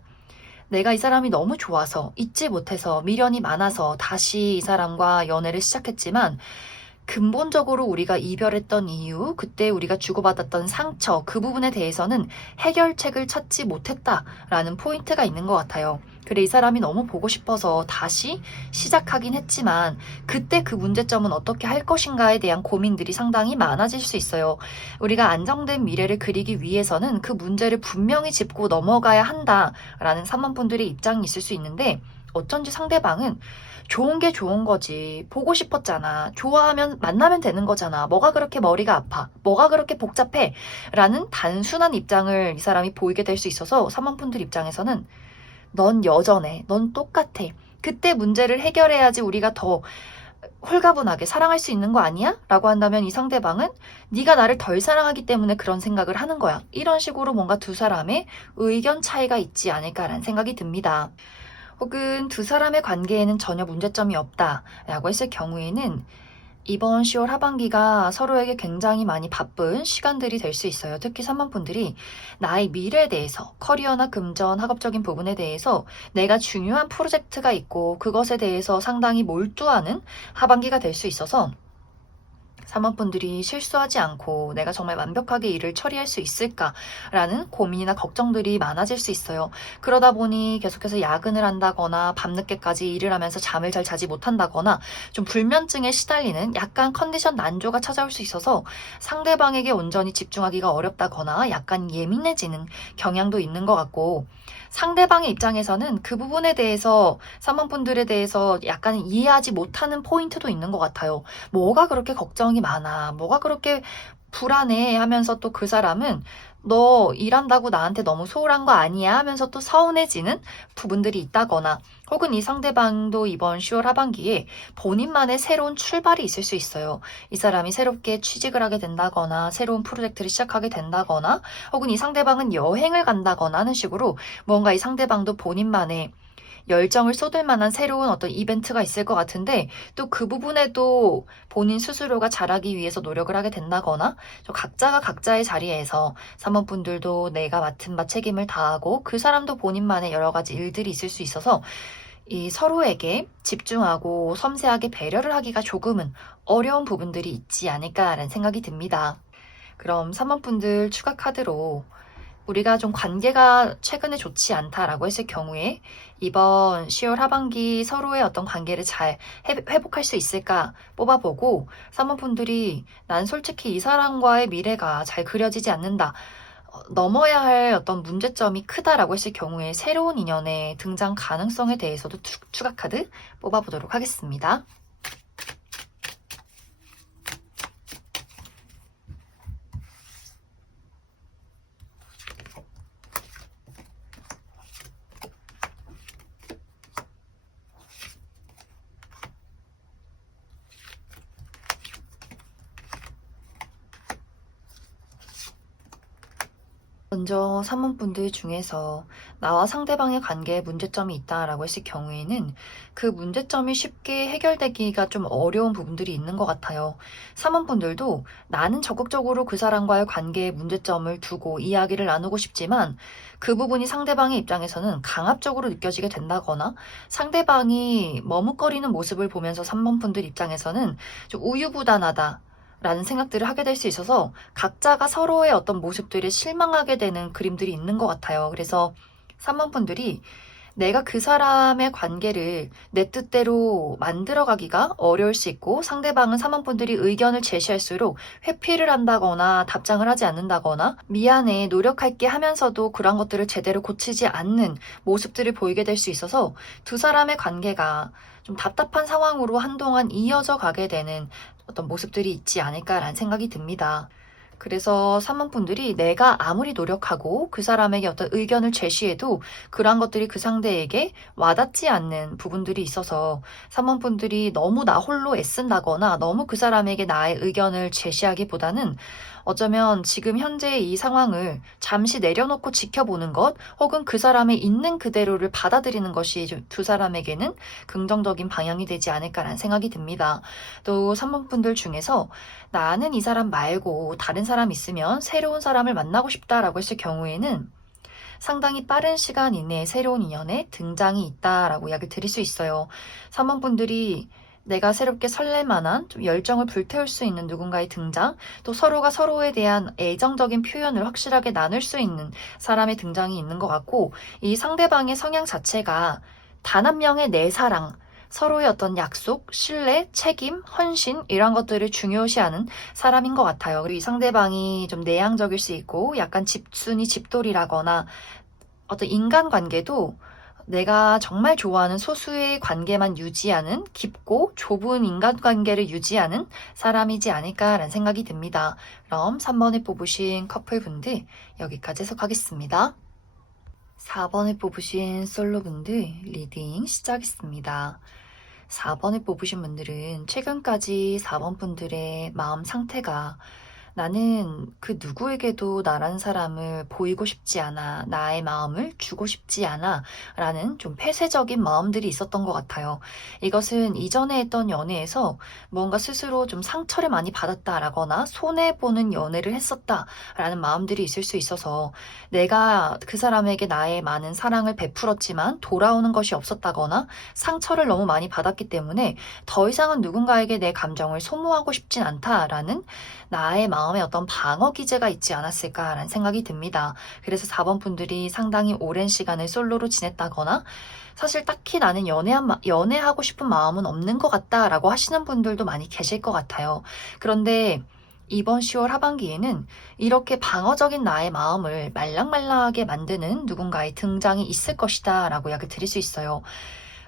내가 이 사람이 너무 좋아서 잊지 못해서 미련이 많아서 다시 이 사람과 연애를 시작했지만 근본적으로 우리가 이별했던 이유, 그때 우리가 주고받았던 상처, 그 부분에 대해서는 해결책을 찾지 못했다라는 포인트가 있는 것 같아요. 그래, 이 사람이 너무 보고 싶어서 다시 시작하긴 했지만 그때 그 문제점은 어떻게 할 것인가에 대한 고민들이 상당히 많아질 수 있어요. 우리가 안정된 미래를 그리기 위해서는 그 문제를 분명히 짚고 넘어가야 한다라는 사모분들의 입장이 있을 수 있는데 어쩐지 상대방은 좋은 게 좋은 거지. 보고 싶었잖아. 좋아하면 만나면 되는 거잖아. 뭐가 그렇게 머리가 아파? 뭐가 그렇게 복잡해? 라는 단순한 입장을 이 사람이 보이게 될 수 있어서 사모분들 입장에서는 넌 여전해. 넌 똑같아. 그때 문제를 해결해야지 우리가 더 홀가분하게 사랑할 수 있는 거 아니야? 라고 한다면 이 상대방은 네가 나를 덜 사랑하기 때문에 그런 생각을 하는 거야. 이런 식으로 뭔가 두 사람의 의견 차이가 있지 않을까라는 생각이 듭니다. 혹은 두 사람의 관계에는 전혀 문제점이 없다라고 했을 경우에는 이번 10월 하반기가 서로에게 굉장히 많이 바쁜 시간들이 될 수 있어요. 특히 3번 분들이 나의 미래에 대해서, 커리어나 금전, 학업적인 부분에 대해서 내가 중요한 프로젝트가 있고 그것에 대해서 상당히 몰두하는 하반기가 될 수 있어서 3번 분들이 실수하지 않고 내가 정말 완벽하게 일을 처리할 수 있을까라는 고민이나 걱정들이 많아질 수 있어요. 그러다 보니 계속해서 야근을 한다거나 밤늦게까지 일을 하면서 잠을 잘 자지 못한다거나 좀 불면증에 시달리는 약간 컨디션 난조가 찾아올 수 있어서 상대방에게 온전히 집중하기가 어렵다거나 약간 예민해지는 경향도 있는 것 같고 상대방의 입장에서는 그 부분에 대해서 3번 분들에 대해서 약간 이해하지 못하는 포인트도 있는 것 같아요. 뭐가 그렇게 걱정이 많아? 뭐가 그렇게 불안해? 하면서 또 그 사람은 너 일한다고 나한테 너무 소홀한 거 아니야? 하면서 또 서운해지는 부분들이 있다거나 혹은 이 상대방도 이번 10월 하반기에 본인만의 새로운 출발이 있을 수 있어요. 이 사람이 새롭게 취직을 하게 된다거나 새로운 프로젝트를 시작하게 된다거나 혹은 이 상대방은 여행을 간다거나 하는 식으로 뭔가 이 상대방도 본인만의 열정을 쏟을 만한 새로운 어떤 이벤트가 있을 것 같은데 또 그 부분에도 본인 스스로가 잘하기 위해서 노력을 하게 된다거나 각자가 각자의 자리에서 사모분들도 내가 맡은 바 책임을 다하고 그 사람도 본인만의 여러 가지 일들이 있을 수 있어서 이 서로에게 집중하고 섬세하게 배려를 하기가 조금은 어려운 부분들이 있지 않을까라는 생각이 듭니다. 그럼 3번분들 추가 카드로 우리가 좀 관계가 최근에 좋지 않다라고 했을 경우에 이번 10월 하반기 서로의 어떤 관계를 잘 회복할 수 있을까 뽑아보고 사모분들이 난 솔직히 이 사람과의 미래가 잘 그려지지 않는다. 넘어야 할 어떤 문제점이 크다라고 했을 경우에 새로운 인연의 등장 가능성에 대해서도 추가 카드 뽑아보도록 하겠습니다. 먼저 사모분들 중에서 나와 상대방의 관계에 문제점이 있다라고 했을 경우에는 그 문제점이 쉽게 해결되기가 좀 어려운 부분들이 있는 것 같아요. 사모분들도 나는 적극적으로 그 사람과의 관계에 문제점을 두고 이야기를 나누고 싶지만 그 부분이 상대방의 입장에서는 강압적으로 느껴지게 된다거나 상대방이 머뭇거리는 모습을 보면서 3번분들 입장에서는 좀 우유부단하다. 라는 생각들을 하게 될 수 있어서 각자가 서로의 어떤 모습들에 실망하게 되는 그림들이 있는 것 같아요. 그래서 3번 분들이 내가 그 사람의 관계를 내 뜻대로 만들어가기가 어려울 수 있고 상대방은 3번 분들이 의견을 제시할수록 회피를 한다거나 답장을 하지 않는다거나 미안해 노력할게 하면서도 그런 것들을 제대로 고치지 않는 모습들을 보이게 될 수 있어서 두 사람의 관계가 좀 답답한 상황으로 한동안 이어져 가게 되는 어떤 모습들이 있지 않을까라는 생각이 듭니다. 그래서 사모분들이 내가 아무리 노력하고 그 사람에게 어떤 의견을 제시해도 그러한 것들이 그 상대에게 와닿지 않는 부분들이 있어서 사모분들이 너무 나 홀로 애쓴다거나 너무 그 사람에게 나의 의견을 제시하기보다는 어쩌면 지금 현재의 이 상황을 잠시 내려놓고 지켜보는 것 혹은 그 사람의 있는 그대로를 받아들이는 것이 두 사람에게는 긍정적인 방향이 되지 않을까라는 생각이 듭니다. 또 3번분들 중에서 나는 이 사람 말고 다른 사람 있으면 새로운 사람을 만나고 싶다라고 했을 경우에는 상당히 빠른 시간 이내에 새로운 인연의 등장이 있다라고 이야기를 드릴 수 있어요. 3번분들이 내가 새롭게 설렐 만한 좀 열정을 불태울 수 있는 누군가의 등장, 또 서로가 서로에 대한 애정적인 표현을 확실하게 나눌 수 있는 사람의 등장이 있는 것 같고, 이 상대방의 성향 자체가 단 한 명의 내 사랑, 서로의 어떤 약속, 신뢰, 책임, 헌신 이런 것들을 중요시하는 사람인 것 같아요. 그리고 이 상대방이 좀 내향적일 수 있고 약간 집순이 집돌이라거나 어떤 인간관계도 내가 정말 좋아하는 소수의 관계만 유지하는 깊고 좁은 인간관계를 유지하는 사람이지 않을까라는 생각이 듭니다. 그럼 3번에 뽑으신 커플분들 여기까지 해석하겠습니다. 4번에 뽑으신 솔로분들 리딩 시작했습니다. 4번을 뽑으신 분들은 최근까지 4번 분들의 마음 상태가 나는 그 누구에게도 나라는 사람을 보이고 싶지 않아, 나의 마음을 주고 싶지 않아 라는 좀 폐쇄적인 마음들이 있었던 것 같아요. 이것은 이전에 했던 연애에서 뭔가 스스로 좀 상처를 많이 받았다라거나 손해보는 연애를 했었다라는 마음들이 있을 수 있어서 내가 그 사람에게 나의 많은 사랑을 베풀었지만 돌아오는 것이 없었다거나 상처를 너무 많이 받았기 때문에 더 이상은 누군가에게 내 감정을 소모하고 싶진 않다라는 나의 마음에 어떤 방어 기제가 있지 않았을까라는 생각이 듭니다. 그래서 4번 분들이 상당히 오랜 시간을 솔로로 지냈다거나 사실 딱히 나는 연애하고 싶은 마음은 없는 것 같다라고 하시는 분들도 많이 계실 것 같아요. 그런데 이번 10월 하반기에는 이렇게 방어적인 나의 마음을 말랑말랑하게 만드는 누군가의 등장이 있을 것이다 라고 이야기 드릴 수 있어요.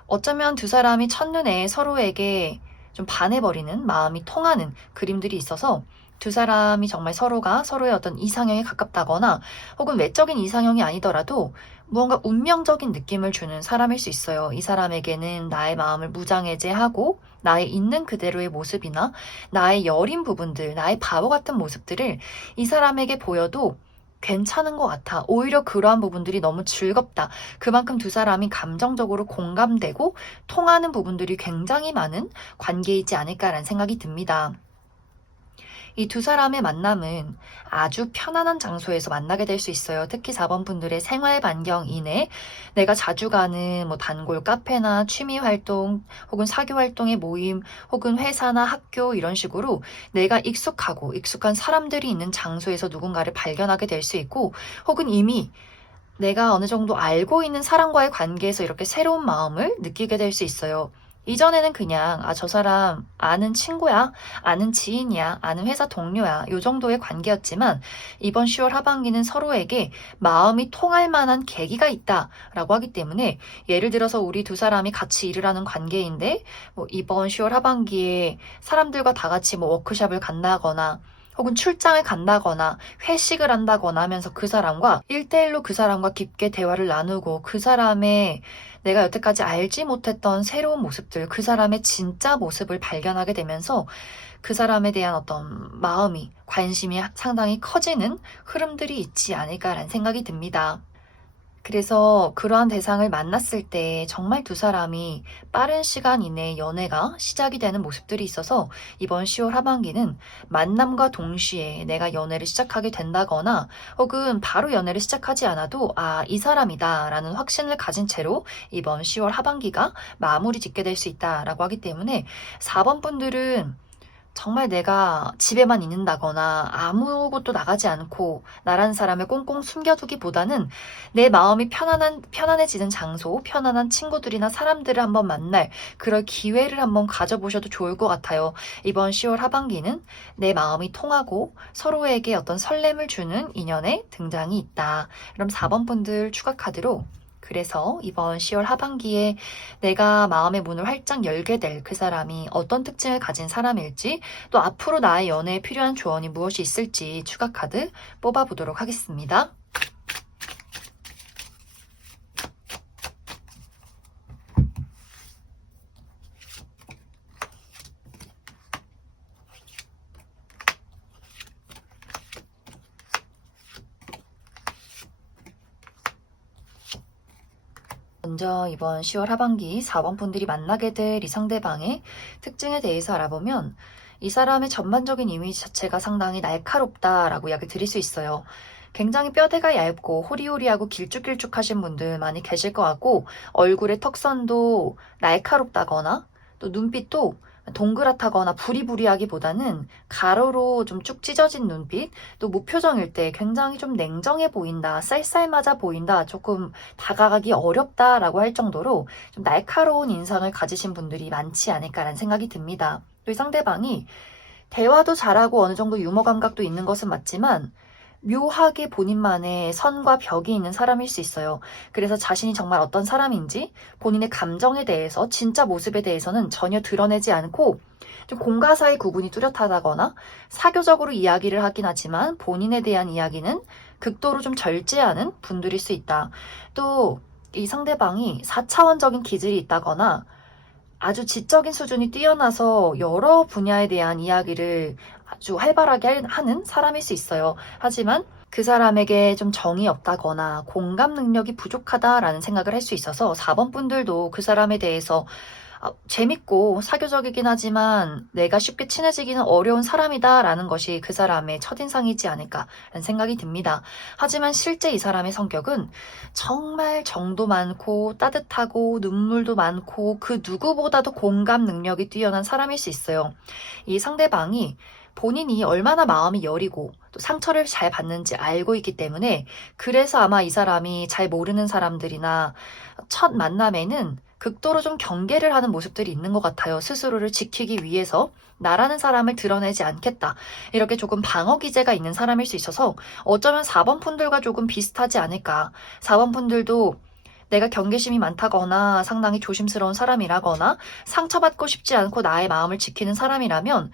어쩌면 두 사람이 첫눈에 서로에게 좀 반해버리는 마음이 통하는 그림들이 있어서 두 사람이 정말 서로가 서로의 어떤 이상형에 가깝다거나 혹은 외적인 이상형이 아니더라도 무언가 운명적인 느낌을 주는 사람일 수 있어요. 이 사람에게는 나의 마음을 무장해제하고 나의 있는 그대로의 모습이나 나의 여린 부분들, 나의 바보 같은 모습들을 이 사람에게 보여도 괜찮은 것 같아. 오히려 그러한 부분들이 너무 즐겁다. 그만큼 두 사람이 감정적으로 공감되고 통하는 부분들이 굉장히 많은 관계이지 않을까라는 생각이 듭니다. 이 두 사람의 만남은 아주 편안한 장소에서 만나게 될 수 있어요. 특히 4번 분들의 생활 반경 이내 내가 자주 가는 뭐 단골 카페나 취미 활동 혹은 사교 활동의 모임 혹은 회사나 학교 이런 식으로 내가 익숙하고 익숙한 사람들이 있는 장소에서 누군가를 발견하게 될 수 있고 혹은 이미 내가 어느 정도 알고 있는 사람과의 관계에서 이렇게 새로운 마음을 느끼게 될 수 있어요. 이전에는 그냥, 저 사람 아는 친구야, 아는 지인이야, 아는 회사 동료야, 요 정도의 관계였지만, 이번 10월 하반기는 서로에게 마음이 통할 만한 계기가 있다라고 하기 때문에, 예를 들어서 우리 두 사람이 같이 일을 하는 관계인데, 뭐 이번 10월 하반기에 사람들과 다 같이 뭐 워크숍을 간다거나, 혹은 출장을 간다거나 회식을 한다거나 하면서 그 사람과 1대1로 그 사람과 깊게 대화를 나누고 그 사람의 내가 여태까지 알지 못했던 새로운 모습들, 그 사람의 진짜 모습을 발견하게 되면서 그 사람에 대한 어떤 마음이, 관심이 상당히 커지는 흐름들이 있지 않을까라는 생각이 듭니다. 그래서 그러한 대상을 만났을 때 정말 두 사람이 빠른 시간 이내에 연애가 시작이 되는 모습들이 있어서 이번 10월 하반기는 만남과 동시에 내가 연애를 시작하게 된다거나 혹은 바로 연애를 시작하지 않아도 이 사람이다 라는 확신을 가진 채로 이번 10월 하반기가 마무리 짓게 될 수 있다라고 하기 때문에 4번 분들은 정말 내가 집에만 있는다거나 아무것도 나가지 않고 나라는 사람을 꽁꽁 숨겨두기보다는 내 마음이 편안해지는 장소, 편안한 친구들이나 사람들을 한번 만날 그럴 기회를 한번 가져보셔도 좋을 것 같아요. 이번 10월 하반기는 내 마음이 통하고 서로에게 어떤 설렘을 주는 인연의 등장이 있다. 그럼 4번 분들 추가 카드로 그래서 이번 10월 하반기에 내가 마음의 문을 활짝 열게 될 그 사람이 어떤 특징을 가진 사람일지 또 앞으로 나의 연애에 필요한 조언이 무엇이 있을지 추가 카드 뽑아보도록 하겠습니다. 먼저 이번 10월 하반기 4번 분들이 만나게 될 이 상대방의 특징에 대해서 알아보면 이 사람의 전반적인 이미지 자체가 상당히 날카롭다라고 이야기 드릴 수 있어요. 굉장히 뼈대가 얇고 호리호리하고 길쭉길쭉하신 분들 많이 계실 것 같고 얼굴의 턱선도 날카롭다거나 또 눈빛도 동그랗다거나 부리부리하기보다는 가로로 좀 쭉 찢어진 눈빛, 또 무표정일 때 굉장히 좀 냉정해 보인다, 쌀쌀맞아 보인다, 조금 다가가기 어렵다라고 할 정도로 좀 날카로운 인상을 가지신 분들이 많지 않을까라는 생각이 듭니다. 또 이 상대방이 대화도 잘하고 어느 정도 유머 감각도 있는 것은 맞지만 묘하게 본인만의 선과 벽이 있는 사람일 수 있어요. 그래서 자신이 정말 어떤 사람인지 본인의 감정에 대해서 진짜 모습에 대해서는 전혀 드러내지 않고 좀 공과 사의 구분이 뚜렷하다거나 사교적으로 이야기를 하긴 하지만 본인에 대한 이야기는 극도로 좀 절제하는 분들일 수 있다. 또 이 상대방이 4차원적인 기질이 있다거나 아주 지적인 수준이 뛰어나서 여러 분야에 대한 이야기를 아주 활발하게 하는 사람일 수 있어요. 하지만 그 사람에게 좀 정이 없다거나 공감 능력이 부족하다라는 생각을 할 수 있어서 4번 분들도 그 사람에 대해서 재밌고 사교적이긴 하지만 내가 쉽게 친해지기는 어려운 사람이다라는 것이 그 사람의 첫인상이지 않을까라는 생각이 듭니다. 하지만 실제 이 사람의 성격은 정말 정도 많고 따뜻하고 눈물도 많고 그 누구보다도 공감 능력이 뛰어난 사람일 수 있어요. 이 상대방이 본인이 얼마나 마음이 여리고 또 상처를 잘 받는지 알고 있기 때문에 그래서 아마 이 사람이 잘 모르는 사람들이나 첫 만남에는 극도로 좀 경계를 하는 모습들이 있는 것 같아요. 스스로를 지키기 위해서 나라는 사람을 드러내지 않겠다. 이렇게 조금 방어 기제가 있는 사람일 수 있어서 어쩌면 4번 분들과 조금 비슷하지 않을까. 4번 분들도 내가 경계심이 많다거나 상당히 조심스러운 사람이라거나 상처받고 싶지 않고 나의 마음을 지키는 사람이라면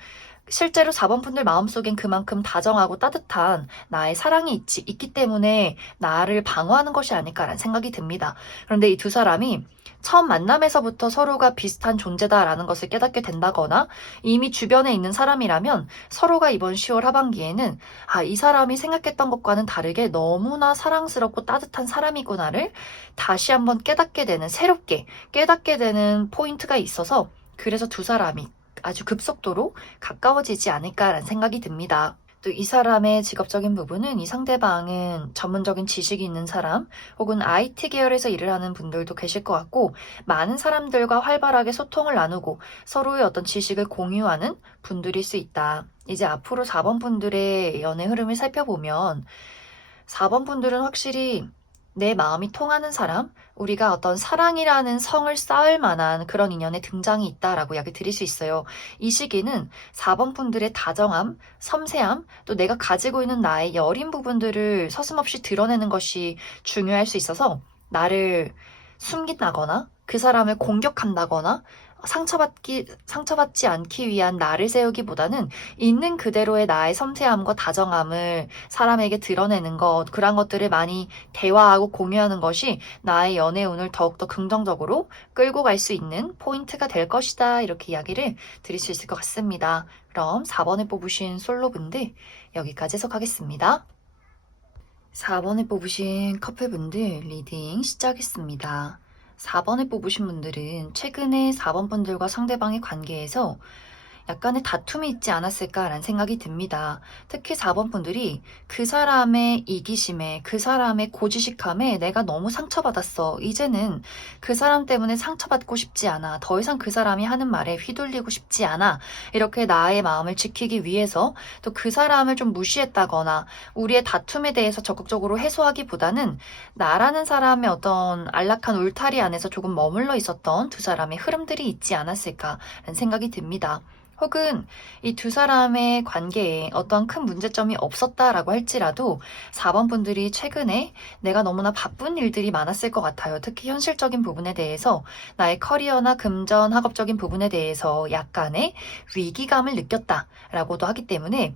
실제로 4번 분들 마음속엔 그만큼 다정하고 따뜻한 나의 사랑이 있기 때문에 나를 방어하는 것이 아닐까라는 생각이 듭니다. 그런데 이 두 사람이 처음 만남에서부터 서로가 비슷한 존재다라는 것을 깨닫게 된다거나 이미 주변에 있는 사람이라면 서로가 이번 10월 하반기에는 이 사람이 생각했던 것과는 다르게 너무나 사랑스럽고 따뜻한 사람이구나를 다시 한번 깨닫게 되는, 새롭게 깨닫게 되는 포인트가 있어서 그래서 두 사람이 아주 급속도로 가까워지지 않을까라는 생각이 듭니다. 또 이 사람의 직업적인 부분은 이 상대방은 전문적인 지식이 있는 사람 혹은 IT 계열에서 일을 하는 분들도 계실 것 같고 많은 사람들과 활발하게 소통을 나누고 서로의 어떤 지식을 공유하는 분들일 수 있다. 이제 앞으로 4번 분들의 연애 흐름을 살펴보면 4번 분들은 확실히 내 마음이 통하는 사람, 우리가 어떤 사랑이라는 성을 쌓을 만한 그런 인연의 등장이 있다라고 이야기 드릴 수 있어요. 이 시기는 4번 분들의 다정함, 섬세함, 또 내가 가지고 있는 나의 여린 부분들을 서슴없이 드러내는 것이 중요할 수 있어서 나를 숨긴다거나 그 사람을 공격한다거나 상처받지 않기 위한 나를 세우기보다는 있는 그대로의 나의 섬세함과 다정함을 사람에게 드러내는 것, 그런 것들을 많이 대화하고 공유하는 것이 나의 연애운을 더욱더 긍정적으로 끌고 갈 수 있는 포인트가 될 것이다. 이렇게 이야기를 드릴 수 있을 것 같습니다. 그럼 4번을 뽑으신 솔로분들 여기까지 해석하겠습니다. 4번을 뽑으신 커플분들 리딩 시작했습니다. 4번을 뽑으신 분들은 최근에 4번 분들과 상대방의 관계에서 약간의 다툼이 있지 않았을까라는 생각이 듭니다. 특히 4번 분들이 그 사람의 이기심에, 그 사람의 고지식함에 내가 너무 상처받았어. 이제는 그 사람 때문에 상처받고 싶지 않아. 더 이상 그 사람이 하는 말에 휘둘리고 싶지 않아. 이렇게 나의 마음을 지키기 위해서 또 그 사람을 좀 무시했다거나 우리의 다툼에 대해서 적극적으로 해소하기보다는 나라는 사람의 어떤 안락한 울타리 안에서 조금 머물러 있었던 두 사람의 흐름들이 있지 않았을까라는 생각이 듭니다. 혹은 이 두 사람의 관계에 어떠한 큰 문제점이 없었다라고 할지라도 4번 분들이 최근에 내가 너무나 바쁜 일들이 많았을 것 같아요. 특히 현실적인 부분에 대해서 나의 커리어나 금전, 학업적인 부분에 대해서 약간의 위기감을 느꼈다라고도 하기 때문에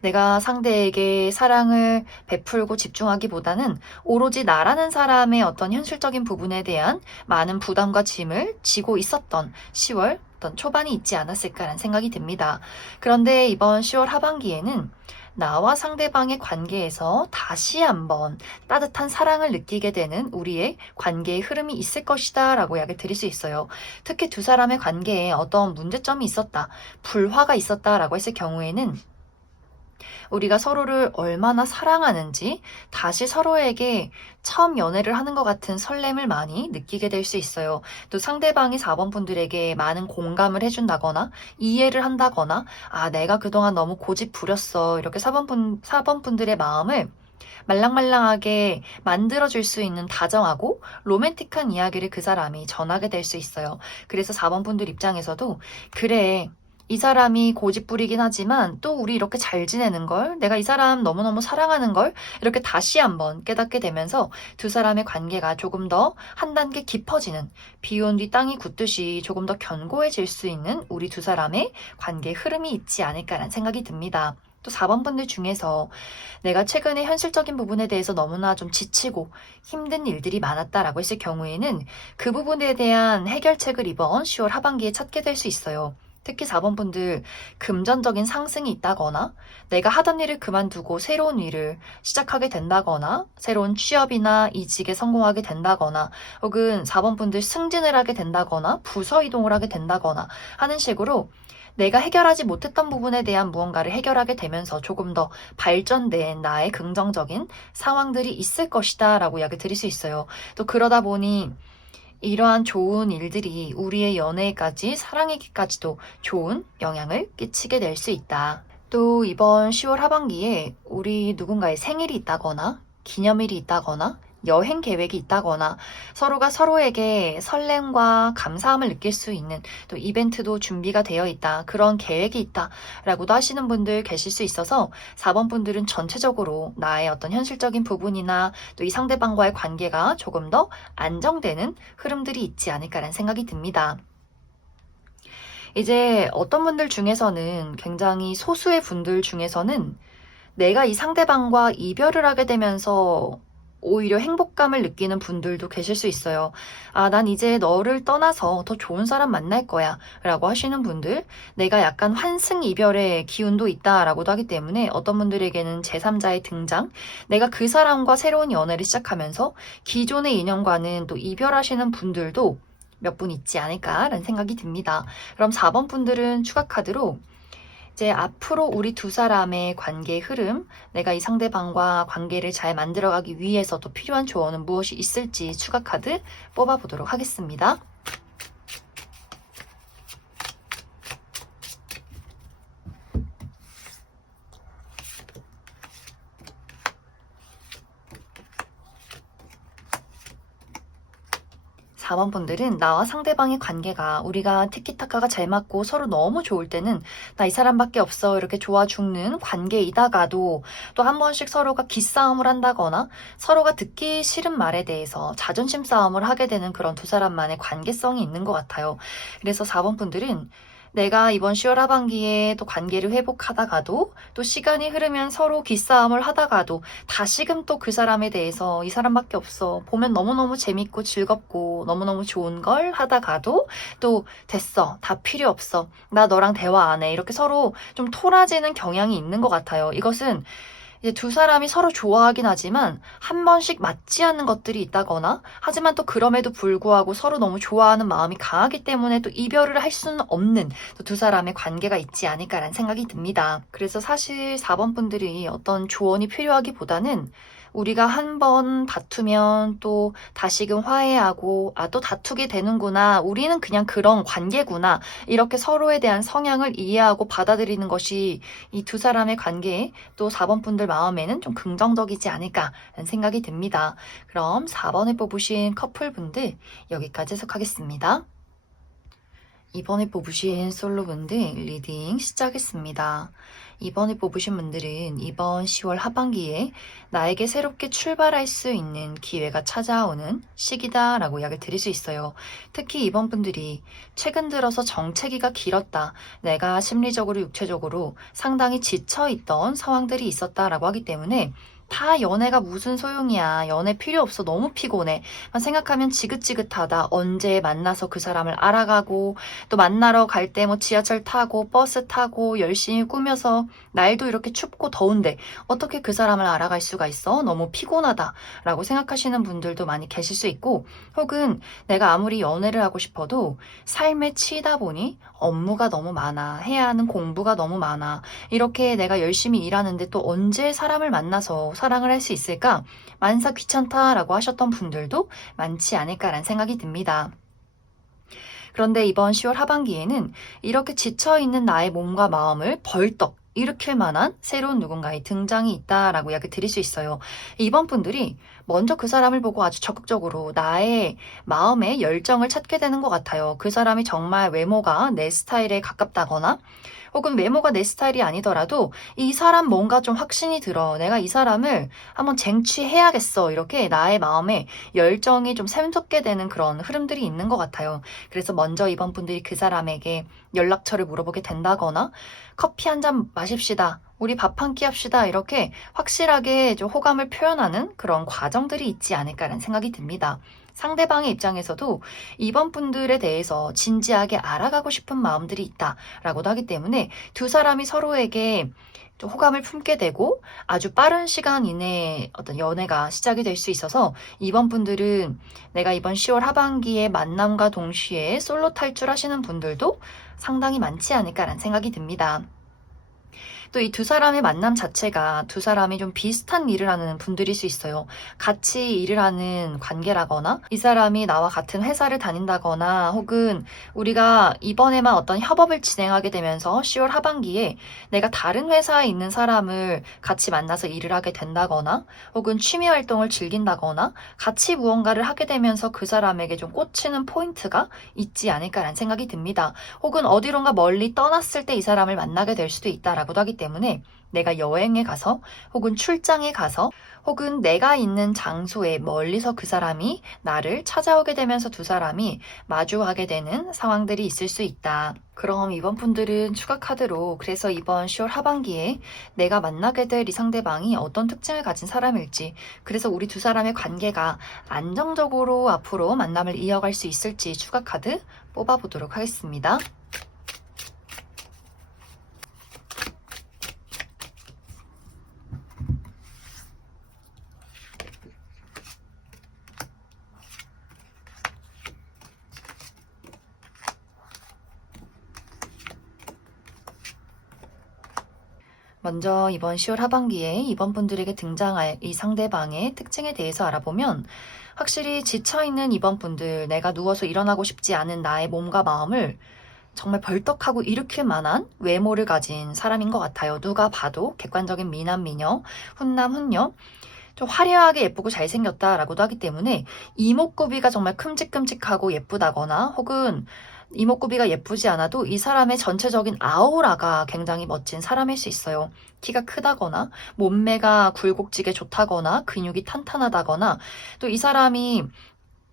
내가 상대에게 사랑을 베풀고 집중하기보다는 오로지 나라는 사람의 어떤 현실적인 부분에 대한 많은 부담과 짐을 지고 있었던 10월 초반이 있지 않았을까라는 생각이 듭니다. 그런데 이번 10월 하반기에는 나와 상대방의 관계에서 다시 한번 따뜻한 사랑을 느끼게 되는 우리의 관계의 흐름이 있을 것이다 라고 이야기 드릴 수 있어요. 특히 두 사람의 관계에 어떤 문제점이 있었다, 불화가 있었다 라고 했을 경우에는 우리가 서로를 얼마나 사랑하는지 다시 서로에게 처음 연애를 하는 것 같은 설렘을 많이 느끼게 될 수 있어요. 또 상대방이 4번 분들에게 많은 공감을 해준다거나 이해를 한다거나 내가 그동안 너무 고집 부렸어. 이렇게 4번 분들의 마음을 말랑말랑하게 만들어줄 수 있는 다정하고 로맨틱한 이야기를 그 사람이 전하게 될 수 있어요. 그래서 4번 분들 입장에서도 그래, 이 사람이 고집부리긴 하지만 또 우리 이렇게 잘 지내는 걸, 내가 이 사람 너무너무 사랑하는 걸 이렇게 다시 한번 깨닫게 되면서 두 사람의 관계가 조금 더 한 단계 깊어지는, 비온 뒤 땅이 굳듯이 조금 더 견고해질 수 있는 우리 두 사람의 관계의 흐름이 있지 않을까라는 생각이 듭니다. 또 4번 분들 중에서 내가 최근에 현실적인 부분에 대해서 너무나 좀 지치고 힘든 일들이 많았다라고 했을 경우에는 그 부분에 대한 해결책을 이번 10월 하반기에 찾게 될 수 있어요. 특히 4번 분들 금전적인 상승이 있다거나 내가 하던 일을 그만두고 새로운 일을 시작하게 된다거나 새로운 취업이나 이직에 성공하게 된다거나 혹은 4번 분들 승진을 하게 된다거나 부서 이동을 하게 된다거나 하는 식으로 내가 해결하지 못했던 부분에 대한 무언가를 해결하게 되면서 조금 더 발전된 나의 긍정적인 상황들이 있을 것이다 라고 이야기 드릴 수 있어요. 또 그러다 보니 이러한 좋은 일들이 우리의 연애까지 사랑에게까지도 좋은 영향을 끼치게 될 수 있다. 또 이번 10월 하반기에 우리 누군가의 생일이 있다거나 기념일이 있다거나 여행 계획이 있다거나 서로가 서로에게 설렘과 감사함을 느낄 수 있는 또 이벤트도 준비가 되어 있다. 그런 계획이 있다. 라고도 하시는 분들 계실 수 있어서 4번 분들은 전체적으로 나의 어떤 현실적인 부분이나 또 이 상대방과의 관계가 조금 더 안정되는 흐름들이 있지 않을까라는 생각이 듭니다. 이제 어떤 분들 중에서는 굉장히 소수의 분들 중에서는 내가 이 상대방과 이별을 하게 되면서 오히려 행복감을 느끼는 분들도 계실 수 있어요. 아, 난 이제 너를 떠나서 더 좋은 사람 만날 거야. 라고 하시는 분들, 내가 약간 환승 이별의 기운도 있다라고도 하기 때문에 어떤 분들에게는 제3자의 등장, 내가 그 사람과 새로운 연애를 시작하면서 기존의 인연과는 또 이별하시는 분들도 몇 분 있지 않을까라는 생각이 듭니다. 그럼 4번 분들은 추가 카드로 이제 앞으로 우리 두 사람의 관계의 흐름, 내가 이 상대방과 관계를 잘 만들어가기 위해서도 필요한 조언은 무엇이 있을지 추가 카드 뽑아보도록 하겠습니다. 4번 분들은 나와 상대방의 관계가 우리가 티키타카가 잘 맞고 서로 너무 좋을 때는 나 이 사람밖에 없어 이렇게 좋아 죽는 관계이다가도 또 한 번씩 서로가 기싸움을 한다거나 서로가 듣기 싫은 말에 대해서 자존심 싸움을 하게 되는 그런 두 사람만의 관계성이 있는 것 같아요. 그래서 4번 분들은 내가 이번 10월 하반기에 또 관계를 회복하다가도 또 시간이 흐르면 서로 기싸움을 하다가도 다시금 또 그 사람에 대해서 이 사람밖에 없어. 보면 너무너무 재밌고 즐겁고 너무너무 좋은 걸 하다가도 또 됐어. 다 필요 없어. 나 너랑 대화 안 해. 이렇게 서로 좀 토라지는 경향이 있는 것 같아요. 이것은 이제 두 사람이 서로 좋아하긴 하지만 한 번씩 맞지 않는 것들이 있다거나 하지만 또 그럼에도 불구하고 서로 너무 좋아하는 마음이 강하기 때문에 또 이별을 할 수는 없는 또 두 사람의 관계가 있지 않을까라는 생각이 듭니다. 그래서 사실 4번 분들이 어떤 조언이 필요하기보다는 우리가 한 번 다투면 또 다시금 화해하고 아, 또 다투게 되는구나. 우리는 그냥 그런 관계구나. 이렇게 서로에 대한 성향을 이해하고 받아들이는 것이 이 두 사람의 관계에 또 4번 분들 마음에는 좀 긍정적이지 않을까라는 생각이 듭니다. 그럼 4번에 뽑으신 커플분들 여기까지 해석하겠습니다. 이번에 뽑으신 솔로분들 리딩 시작했습니다. 이번에 뽑으신 분들은 이번 10월 하반기에 나에게 새롭게 출발할 수 있는 기회가 찾아오는 시기다라고 이야기를 드릴 수 있어요. 특히 이번 분들이 최근 들어서 정체기가 길었다. 내가 심리적으로 육체적으로 상당히 지쳐있던 상황들이 있었다라고 하기 때문에 다 연애가 무슨 소용이야. 연애 필요 없어. 너무 피곤해. 생각하면 지긋지긋하다. 언제 만나서 그 사람을 알아가고 또 만나러 갈 때 뭐 지하철 타고 버스 타고 열심히 꾸며서 날도 이렇게 춥고 더운데 어떻게 그 사람을 알아갈 수가 있어? 너무 피곤하다. 라고 생각하시는 분들도 많이 계실 수 있고 혹은 내가 아무리 연애를 하고 싶어도 삶에 치이다 보니 업무가 너무 많아. 해야 하는 공부가 너무 많아. 이렇게 내가 열심히 일하는데 또 언제 사람을 만나서 사랑을 할 수 있을까? 만사 귀찮다라고 하셨던 분들도 많지 않을까라는 생각이 듭니다. 그런데 이번 10월 하반기에는 이렇게 지쳐있는 나의 몸과 마음을 벌떡 일으킬 만한 새로운 누군가의 등장이 있다라고 이야기 드릴 수 있어요. 이번 분들이 먼저 그 사람을 보고 아주 적극적으로 나의 마음의 열정을 찾게 되는 것 같아요. 그 사람이 정말 외모가 내 스타일에 가깝다거나 혹은 외모가 내 스타일이 아니더라도 이 사람 뭔가 좀 확신이 들어. 내가 이 사람을 한번 쟁취해야겠어. 이렇게 나의 마음에 열정이 좀 샘솟게 되는 그런 흐름들이 있는 것 같아요. 그래서 먼저 이번 분들이 그 사람에게 연락처를 물어보게 된다거나 커피 한 잔 마십시다. 우리 밥 한 끼 합시다. 이렇게 확실하게 좀 호감을 표현하는 그런 과정들이 있지 않을까라는 생각이 듭니다. 상대방의 입장에서도 이번 분들에 대해서 진지하게 알아가고 싶은 마음들이 있다라고도 하기 때문에 두 사람이 서로에게 좀 호감을 품게 되고 아주 빠른 시간 이내에 어떤 연애가 시작이 될 수 있어서 이번 분들은 내가 이번 10월 하반기에 만남과 동시에 솔로 탈출하시는 분들도 상당히 많지 않을까라는 생각이 듭니다. 또 이 두 사람의 만남 자체가 두 사람이 좀 비슷한 일을 하는 분들일 수 있어요. 같이 일을 하는 관계라거나 이 사람이 나와 같은 회사를 다닌다거나 혹은 우리가 이번에만 어떤 협업을 진행하게 되면서 10월 하반기에 내가 다른 회사에 있는 사람을 같이 만나서 일을 하게 된다거나 혹은 취미 활동을 즐긴다거나 같이 무언가를 하게 되면서 그 사람에게 좀 꽂히는 포인트가 있지 않을까라는 생각이 듭니다. 혹은 어디론가 멀리 떠났을 때 이 사람을 만나게 될 수도 있다라고도 하기 때문에 내가 여행에 가서 혹은 출장에 가서 혹은 내가 있는 장소에 멀리서 그 사람이 나를 찾아오게 되면서 두 사람이 마주하게 되는 상황들이 있을 수 있다. 그럼 이번 분들은 추가 카드로 그래서 이번 10월 하반기에 내가 만나게 될 이 상대방이 어떤 특징을 가진 사람일지 그래서 우리 두 사람의 관계가 안정적으로 앞으로 만남을 이어갈 수 있을지 추가 카드 뽑아보도록 하겠습니다. 먼저 이번 10월 하반기에 이번 분들에게 등장할 이 상대방의 특징에 대해서 알아보면 확실히 지쳐있는 이번 분들, 내가 누워서 일어나고 싶지 않은 나의 몸과 마음을 정말 벌떡하고 일으킬 만한 외모를 가진 사람인 것 같아요. 누가 봐도 객관적인 미남, 미녀, 훈남, 훈녀, 좀 화려하게 예쁘고 잘생겼다라고도 하기 때문에 이목구비가 정말 큼직큼직하고 예쁘다거나 혹은 이목구비가 예쁘지 않아도 이 사람의 전체적인 아우라가 굉장히 멋진 사람일 수 있어요. 키가 크다거나 몸매가 굴곡지게 좋다거나 근육이 탄탄하다거나 또 이 사람이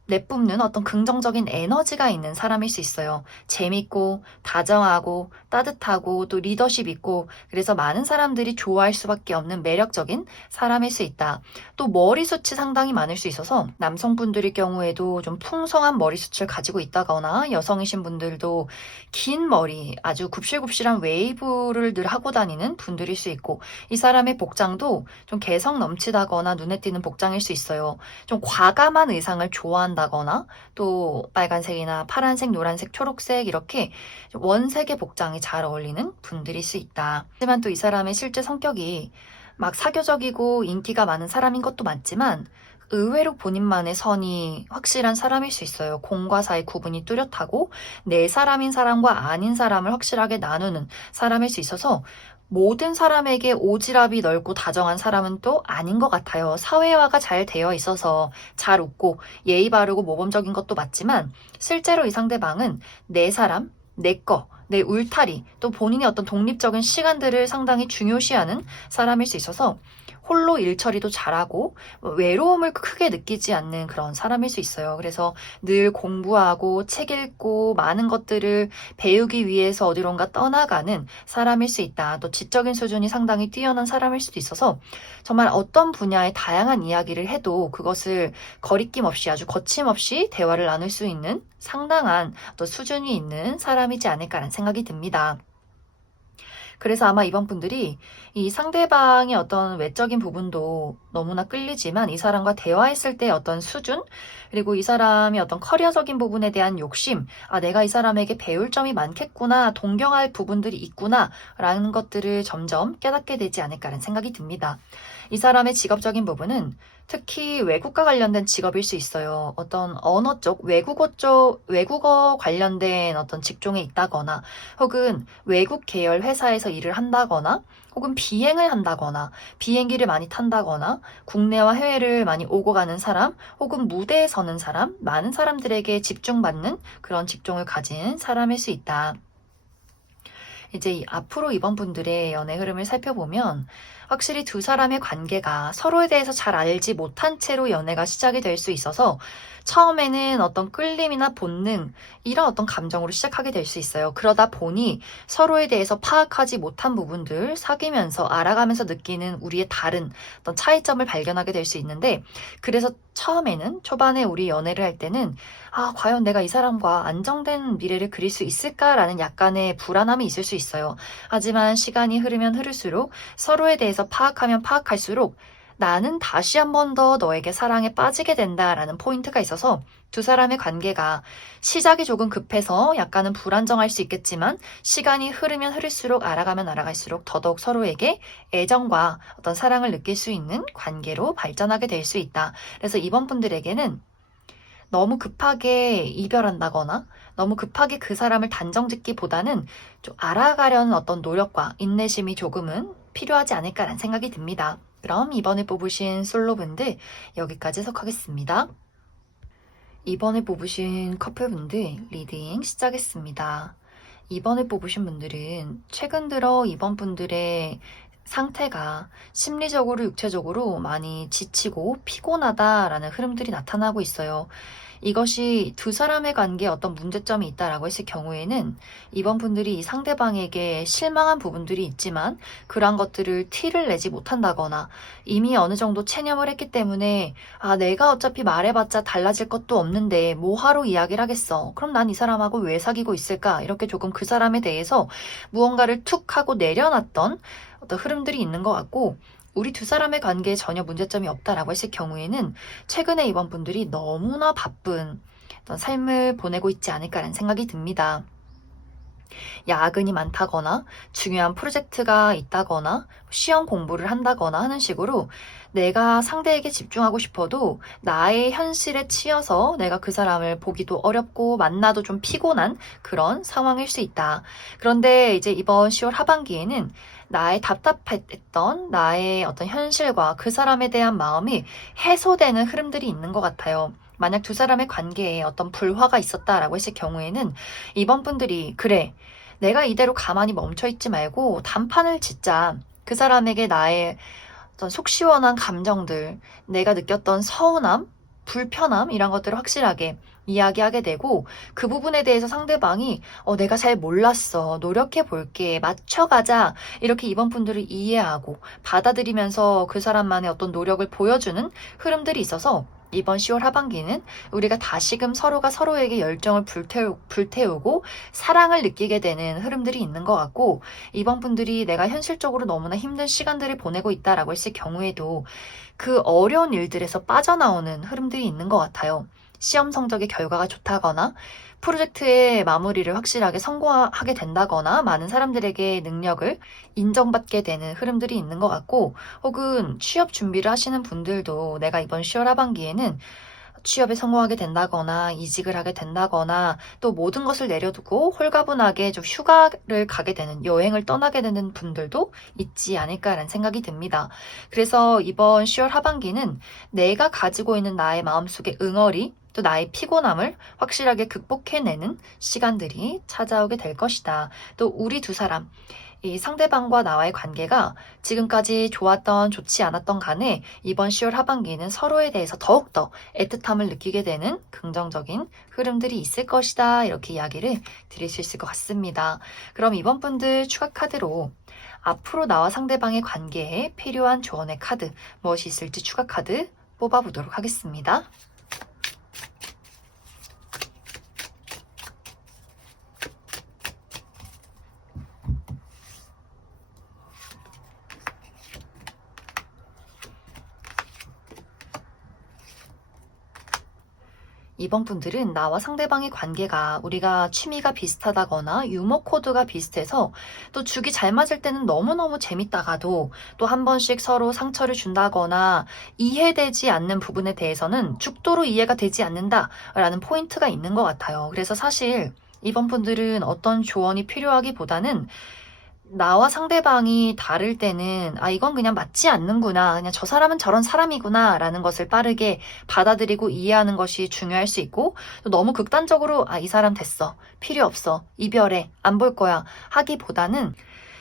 내뿜는 어떤 긍정적인 에너지가 있는 사람일 수 있어요. 재밌고 다정하고 따뜻하고 또 리더십 있고 그래서 많은 사람들이 좋아할 수밖에 없는 매력적인 사람일 수 있다. 또 머리숱이 상당히 많을 수 있어서 남성분들의 경우에도 좀 풍성한 머리숱을 가지고 있다거나 여성이신 분들도 긴 머리 아주 굽실굽실한 웨이브를 늘 하고 다니는 분들일 수 있고 이 사람의 복장도 좀 개성 넘치다거나 눈에 띄는 복장일 수 있어요. 좀 과감한 의상을 좋아한다거나 또 빨간색이나 파란색, 노란색, 초록색 이렇게 원색의 복장이 잘 어울리는 분들일 수 있다. 하지만 또 이 사람의 실제 성격이 막 사교적이고 인기가 많은 사람인 것도 맞지만 의외로 본인만의 선이 확실한 사람일 수 있어요. 공과 사의 구분이 뚜렷하고 내 사람인 사람과 아닌 사람을 확실하게 나누는 사람일 수 있어서 모든 사람에게 오지랖이 넓고 다정한 사람은 또 아닌 것 같아요. 사회화가 잘 되어 있어서 잘 웃고 예의 바르고 모범적인 것도 맞지만 실제로 이 상대방은 내 사람, 내 거, 내 울타리, 또 본인의 어떤 독립적인 시간들을 상당히 중요시하는 사람일 수 있어서 홀로 일 처리도 잘하고 외로움을 크게 느끼지 않는 그런 사람일 수 있어요. 그래서 늘 공부하고 책 읽고 많은 것들을 배우기 위해서 어디론가 떠나가는 사람일 수 있다. 또 지적인 수준이 상당히 뛰어난 사람일 수도 있어서 정말 어떤 분야의 다양한 이야기를 해도 그것을 거리낌 없이 아주 거침없이 대화를 나눌 수 있는 상당한 또 수준이 있는 사람이지 않을까라는 생각이 듭니다. 그래서 아마 이번 분들이 이 상대방의 어떤 외적인 부분도 너무나 끌리지만 이 사람과 대화했을 때 어떤 수준, 그리고 이 사람이 어떤 커리어적인 부분에 대한 욕심, 아, 내가 이 사람에게 배울 점이 많겠구나, 동경할 부분들이 있구나, 라는 것들을 점점 깨닫게 되지 않을까라는 생각이 듭니다. 이 사람의 직업적인 부분은 특히 외국과 관련된 직업일 수 있어요. 어떤 언어 외국어 관련된 어떤 직종에 있다거나, 혹은 외국 계열 회사에서 일을 한다거나, 혹은 비행을 한다거나, 비행기를 많이 탄다거나, 국내와 해외를 많이 오고 가는 사람, 혹은 무대에 서는 사람, 많은 사람들에게 집중받는 그런 직종을 가진 사람일 수 있다. 이제 앞으로 이번 분들의 연애 흐름을 살펴보면 확실히 두 사람의 관계가 서로에 대해서 잘 알지 못한 채로 연애가 시작이 될 수 있어서 처음에는 어떤 끌림이나 본능, 이런 어떤 감정으로 시작하게 될 수 있어요. 그러다 보니 서로에 대해서 파악하지 못한 부분들, 사귀면서 알아가면서 느끼는 우리의 다른 어떤 차이점을 발견하게 될 수 있는데, 그래서 처음에는 초반에 우리 연애를 할 때는 과연 내가 이 사람과 안정된 미래를 그릴 수 있을까라는 약간의 불안함이 있을 수 있어요. 하지만 시간이 흐르면 흐를수록 서로에 대해서 파악하면 파악할수록 나는 다시 한 번 더 너에게 사랑에 빠지게 된다라는 포인트가 있어서 두 사람의 관계가 시작이 조금 급해서 약간은 불안정할 수 있겠지만 시간이 흐르면 흐를수록 알아가면 알아갈수록 더더욱 서로에게 애정과 어떤 사랑을 느낄 수 있는 관계로 발전하게 될 수 있다. 그래서 이번 분들에게는 너무 급하게 이별한다거나 너무 급하게 그 사람을 단정짓기보다는 좀 알아가려는 어떤 노력과 인내심이 조금은 필요하지 않을까라는 생각이 듭니다. 그럼 이번에 뽑으신 솔로분들 여기까지 해석하겠습니다. 이번에 뽑으신 커플분들 리딩 시작했습니다. 이번에 뽑으신 분들은 최근 들어 이번 분들의 상태가 심리적으로 육체적으로 많이 지치고 피곤하다라는 흐름들이 나타나고 있어요. 이것이 두 사람의 관계에 어떤 문제점이 있다라고 했을 경우에는 이번 분들이 이 상대방에게 실망한 부분들이 있지만 그러한 것들을 티를 내지 못한다거나 이미 어느 정도 체념을 했기 때문에 내가 어차피 말해봤자 달라질 것도 없는데 뭐하러 이야기를 하겠어. 그럼 난 이 사람하고 왜 사귀고 있을까? 이렇게 조금 그 사람에 대해서 무언가를 툭 하고 내려놨던 어떤 흐름들이 있는 것 같고, 우리 두 사람의 관계에 전혀 문제점이 없다라고 했을 경우에는 최근에 이번 분들이 너무나 바쁜 어떤 삶을 보내고 있지 않을까라는 생각이 듭니다. 야근이 많다거나 중요한 프로젝트가 있다거나 시험 공부를 한다거나 하는 식으로 내가 상대에게 집중하고 싶어도 나의 현실에 치여서 내가 그 사람을 보기도 어렵고 만나도 좀 피곤한 그런 상황일 수 있다. 그런데 이제 이번 10월 하반기에는 나의 답답했던 나의 어떤 현실과 그 사람에 대한 마음이 해소되는 흐름들이 있는 것 같아요. 만약 두 사람의 관계에 어떤 불화가 있었다라고 했을 경우에는 이번 분들이 그래, 내가 이대로 가만히 멈춰있지 말고 단판을 짓자. 그 사람에게 나의 어떤 속 시원한 감정들, 내가 느꼈던 서운함, 불편함 이런 것들을 확실하게 이야기하게 되고 그 부분에 대해서 상대방이 내가 잘 몰랐어. 노력해 볼게. 맞춰가자. 이렇게 이번 분들을 이해하고 받아들이면서 그 사람만의 어떤 노력을 보여주는 흐름들이 있어서 이번 10월 하반기는 우리가 다시금 서로가 서로에게 열정을 불태우고 사랑을 느끼게 되는 흐름들이 있는 것 같고, 이번 분들이 내가 현실적으로 너무나 힘든 시간들을 보내고 있다라고 했을 경우에도 그 어려운 일들에서 빠져나오는 흐름들이 있는 것 같아요. 시험 성적의 결과가 좋다거나 프로젝트의 마무리를 확실하게 성공하게 된다거나 많은 사람들에게 능력을 인정받게 되는 흐름들이 있는 것 같고, 혹은 취업 준비를 하시는 분들도 내가 이번 10월 하반기에는 취업에 성공하게 된다거나 이직을 하게 된다거나 또 모든 것을 내려두고 홀가분하게 좀 휴가를 가게 되는, 여행을 떠나게 되는 분들도 있지 않을까라는 생각이 듭니다. 그래서 이번 10월 하반기는 내가 가지고 있는 나의 마음속의 응어리 또 나의 피곤함을 확실하게 극복해내는 시간들이 찾아오게 될 것이다. 또 우리 두 사람, 이 상대방과 나와의 관계가 지금까지 좋았던 좋지 않았던 간에 이번 10월 하반기에는 서로에 대해서 더욱더 애틋함을 느끼게 되는 긍정적인 흐름들이 있을 것이다. 이렇게 이야기를 드릴 수 있을 것 같습니다. 그럼 이번 분들 추가 카드로 앞으로 나와 상대방의 관계에 필요한 조언의 카드 무엇이 있을지 추가 카드 뽑아보도록 하겠습니다. 이번 분들은 나와 상대방의 관계가 우리가 취미가 비슷하다거나 유머 코드가 비슷해서 또 죽이 잘 맞을 때는 너무너무 재밌다가도 또 한 번씩 서로 상처를 준다거나 이해되지 않는 부분에 대해서는 죽도록 이해가 되지 않는다라는 포인트가 있는 것 같아요. 그래서 사실 이번 분들은 어떤 조언이 필요하기보다는 나와 상대방이 다를 때는 이건 그냥 맞지 않는구나. 그냥 저 사람은 저런 사람이구나. 라는 것을 빠르게 받아들이고 이해하는 것이 중요할 수 있고, 또 너무 극단적으로 이 사람 됐어. 필요 없어. 이별해. 안 볼 거야. 하기보다는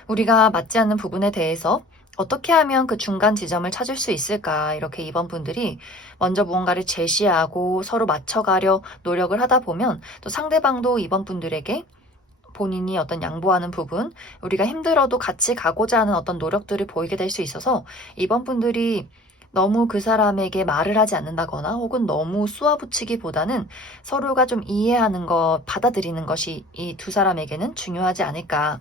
우리가 맞지 않는 부분에 대해서 어떻게 하면 그 중간 지점을 찾을 수 있을까? 이렇게 이번 분들이 먼저 무언가를 제시하고 서로 맞춰가려 노력을 하다 보면 또 상대방도 이번 분들에게 본인이 어떤 양보하는 부분, 우리가 힘들어도 같이 가고자 하는 어떤 노력들을 보이게 될 수 있어서 이번 분들이 너무 그 사람에게 말을 하지 않는다거나 혹은 너무 쏘아붙이기보다는 서로가 좀 이해하는 것, 받아들이는 것이 이 두 사람에게는 중요하지 않을까.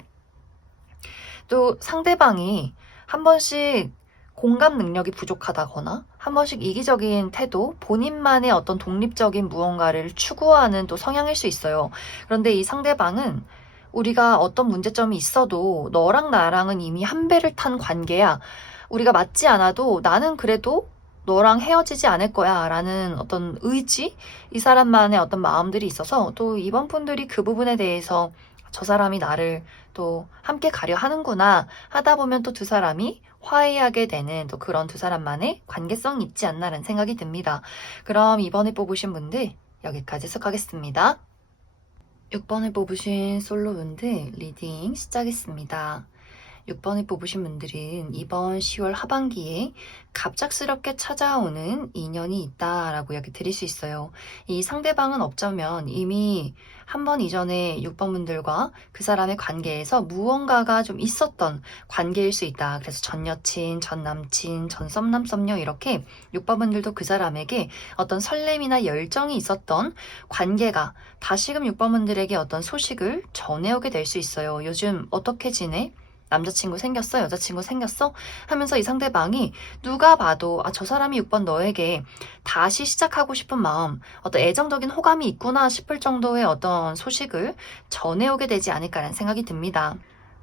또 상대방이 한 번씩 공감 능력이 부족하다거나 한 번씩 이기적인 태도, 본인만의 어떤 독립적인 무언가를 추구하는 또 성향일 수 있어요. 그런데 이 상대방은 우리가 어떤 문제점이 있어도 너랑 나랑은 이미 한 배를 탄 관계야. 우리가 맞지 않아도 나는 그래도 너랑 헤어지지 않을 거야 라는 어떤 의지? 이 사람만의 어떤 마음들이 있어서 또 이번 분들이 그 부분에 대해서 저 사람이 나를 또 함께 가려 하는구나 하다 보면 또 두 사람이 화해하게 되는 또 그런 두 사람만의 관계성이 있지 않나라는 생각이 듭니다. 그럼 이번에 뽑으신 분들 여기까지 수고하겠습니다. 6번을 뽑으신 솔로분들 리딩 시작했습니다. 6번을 뽑으신 분들은 이번 10월 하반기에 갑작스럽게 찾아오는 인연이 있다라고 이야기 드릴 수 있어요. 이 상대방은 어쩌면 이미 한 번 이전에 6번 분들과 그 사람의 관계에서 무언가가 좀 있었던 관계일 수 있다. 그래서 전 여친, 전 남친, 전 썸남, 썸녀 이렇게 6번 분들도 그 사람에게 어떤 설렘이나 열정이 있었던 관계가 다시금 6번 분들에게 어떤 소식을 전해오게 될 수 있어요. 요즘 어떻게 지내? 남자친구 생겼어? 여자친구 생겼어? 하면서 이 상대방이 누가 봐도 저 사람이 6번 너에게 다시 시작하고 싶은 마음, 어떤 애정적인 호감이 있구나 싶을 정도의 어떤 소식을 전해오게 되지 않을까라는 생각이 듭니다.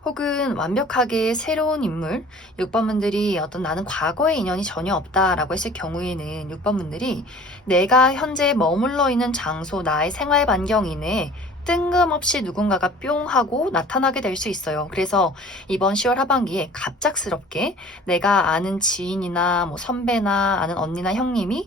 혹은 완벽하게 새로운 인물, 6번분들이 어떤 나는 과거의 인연이 전혀 없다라고 했을 경우에는 6번분들이 내가 현재 머물러 있는 장소, 나의 생활 반경 이내에 뜬금없이 누군가가 뿅 하고 나타나게 될 수 있어요. 그래서 이번 10월 하반기에 갑작스럽게 내가 아는 지인이나 뭐 선배나 아는 언니나 형님이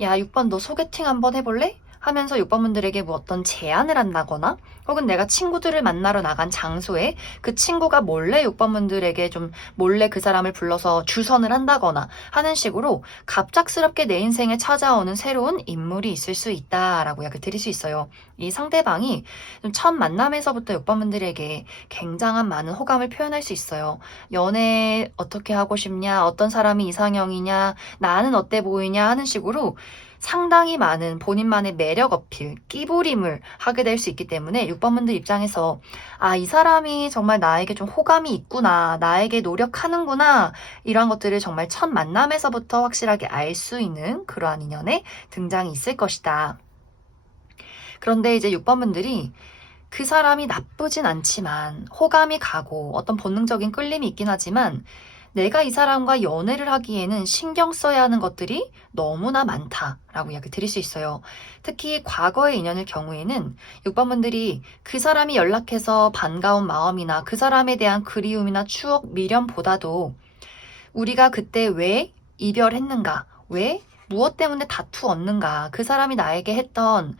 야, 6번 너 소개팅 한번 해볼래? 하면서 6번분들에게 뭐 어떤 제안을 한다거나 혹은 내가 친구들을 만나러 나간 장소에 그 친구가 몰래 6번분들에게 좀 몰래 그 사람을 불러서 주선을 한다거나 하는 식으로 갑작스럽게 내 인생에 찾아오는 새로운 인물이 있을 수 있다라고 이야기 드릴 수 있어요. 이 상대방이 첫 만남에서부터 6번분들에게 굉장한 많은 호감을 표현할 수 있어요. 연애 어떻게 하고 싶냐, 어떤 사람이 이상형이냐, 나는 어때 보이냐 하는 식으로 상당히 많은 본인만의 매력 어필, 끼부림을 하게 될 수 있기 때문에 6번분들 입장에서 이 사람이 정말 나에게 좀 호감이 있구나, 나에게 노력하는구나 이런 것들을 정말 첫 만남에서부터 확실하게 알 수 있는 그러한 인연의 등장이 있을 것이다. 그런데 이제 6번분들이 그 사람이 나쁘진 않지만 호감이 가고 어떤 본능적인 끌림이 있긴 하지만 내가 이 사람과 연애를 하기에는 신경 써야 하는 것들이 너무나 많다라고 이야기 드릴 수 있어요. 특히 과거의 인연일 경우에는 6번분들이 그 사람이 연락해서 반가운 마음이나 그 사람에 대한 그리움이나 추억, 미련보다도 우리가 그때 왜 이별했는가, 왜 무엇 때문에 다투었는가, 그 사람이 나에게 했던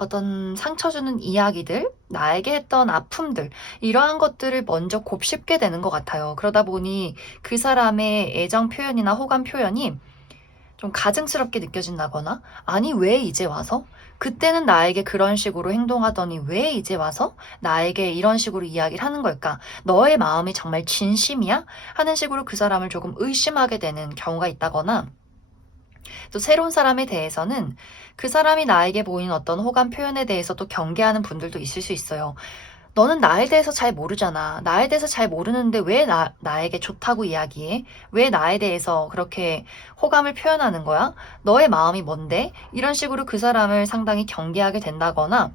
어떤 상처 주는 이야기들, 나에게 했던 아픔들, 이러한 것들을 먼저 곱씹게 되는 것 같아요. 그러다 보니 그 사람의 애정 표현이나 호감 표현이 좀 가증스럽게 느껴진다거나, 아니, 왜 이제 와서? 그때는 나에게 그런 식으로 행동하더니 왜 이제 와서 나에게 이런 식으로 이야기를 하는 걸까? 너의 마음이 정말 진심이야? 하는 식으로 그 사람을 조금 의심하게 되는 경우가 있다거나, 또 새로운 사람에 대해서는 그 사람이 나에게 보이는 어떤 호감 표현에 대해서 또 경계하는 분들도 있을 수 있어요. 너는 나에 대해서 잘 모르잖아. 나에 대해서 잘 모르는데 왜 나에게 좋다고 이야기해? 왜 나에 대해서 그렇게 호감을 표현하는 거야? 너의 마음이 뭔데? 이런 식으로 그 사람을 상당히 경계하게 된다거나,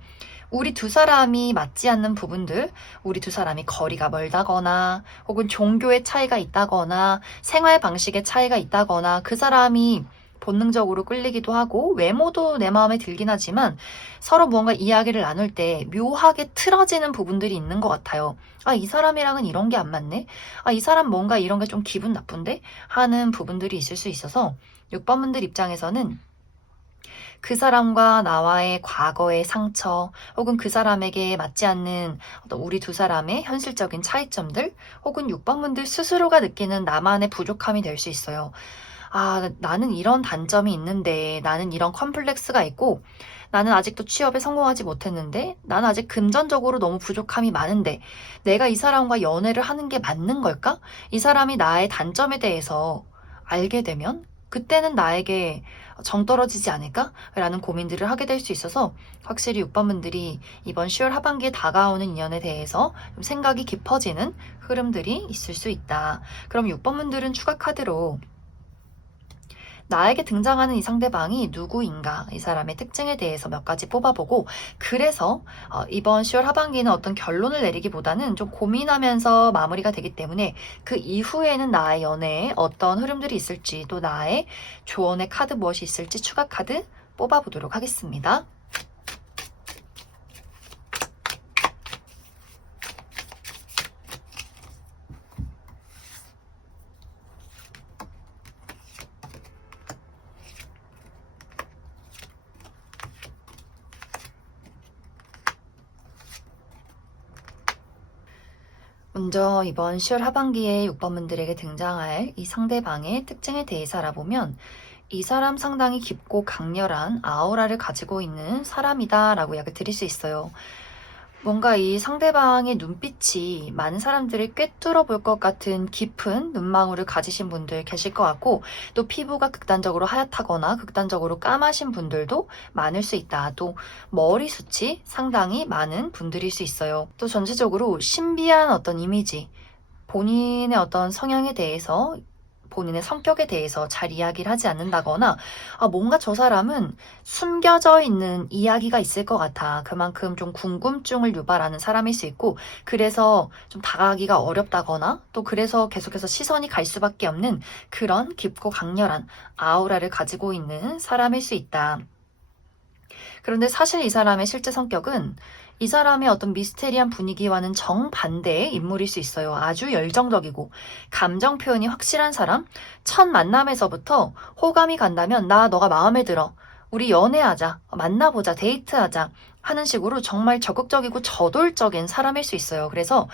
우리 두 사람이 맞지 않는 부분들, 우리 두 사람이 거리가 멀다거나, 혹은 종교의 차이가 있다거나, 생활 방식의 차이가 있다거나, 그 사람이 본능적으로 끌리기도 하고 외모도 내 마음에 들긴 하지만 서로 무언가 이야기를 나눌 때 묘하게 틀어지는 부분들이 있는 것 같아요. 아, 이 사람이랑은 이런 게 안 맞네? 아, 이 사람 뭔가 이런 게 좀 기분 나쁜데? 하는 부분들이 있을 수 있어서 6번분들 입장에서는 그 사람과 나와의 과거의 상처, 혹은 그 사람에게 맞지 않는 어떤 우리 두 사람의 현실적인 차이점들, 혹은 6번분들 스스로가 느끼는 나만의 부족함이 될 수 있어요. 아, 나는 이런 단점이 있는데, 나는 이런 컴플렉스가 있고, 나는 아직도 취업에 성공하지 못했는데, 나는 아직 금전적으로 너무 부족함이 많은데, 내가 이 사람과 연애를 하는 게 맞는 걸까? 이 사람이 나의 단점에 대해서 알게 되면, 그때는 나에게 정 떨어지지 않을까? 라는 고민들을 하게 될 수 있어서 확실히 6번분들이 이번 10월 하반기에 다가오는 인연에 대해서 좀 생각이 깊어지는 흐름들이 있을 수 있다. 그럼 6번분들은 추가 카드로 나에게 등장하는 이 상대방이 누구인가, 이 사람의 특징에 대해서 몇 가지 뽑아보고, 그래서 이번 10월 하반기는 어떤 결론을 내리기보다는 좀 고민하면서 마무리가 되기 때문에 그 이후에는 나의 연애에 어떤 흐름들이 있을지, 또 나의 조언의 카드 무엇이 있을지 추가 카드 뽑아보도록 하겠습니다. 먼저 이번 10월 하반기에 6번분들에게 등장할 이 상대방의 특징에 대해서 알아보면 이 사람 상당히 깊고 강렬한 아우라를 가지고 있는 사람이다 라고 이야기 드릴 수 있어요. 뭔가 이 상대방의 눈빛이 많은 사람들을 꿰뚫어 볼 것 같은 깊은 눈망울을 가지신 분들 계실 것 같고, 또 피부가 극단적으로 하얗다거나 극단적으로 까마신 분들도 많을 수 있다. 또 머리숱이 상당히 많은 분들일 수 있어요. 또 전체적으로 신비한 어떤 이미지, 본인의 어떤 성향에 대해서, 본인의 성격에 대해서 잘 이야기를 하지 않는다거나, 뭔가 저 사람은 숨겨져 있는 이야기가 있을 것 같아. 그만큼 좀 궁금증을 유발하는 사람일 수 있고, 그래서 좀 다가가기가 어렵다거나, 또 그래서 계속해서 시선이 갈 수밖에 없는 그런 깊고 강렬한 아우라를 가지고 있는 사람일 수 있다. 그런데 사실 이 사람의 실제 성격은 이 사람의 어떤 미스테리한 분위기와는 정반대의 인물일 수 있어요. 아주 열정적이고 감정 표현이 확실한 사람. 첫 만남에서부터 호감이 간다면 나 너가 마음에 들어. 우리 연애하자. 만나보자. 데이트하자. 하는 식으로 정말 적극적이고 저돌적인 사람일 수 있어요. 그래서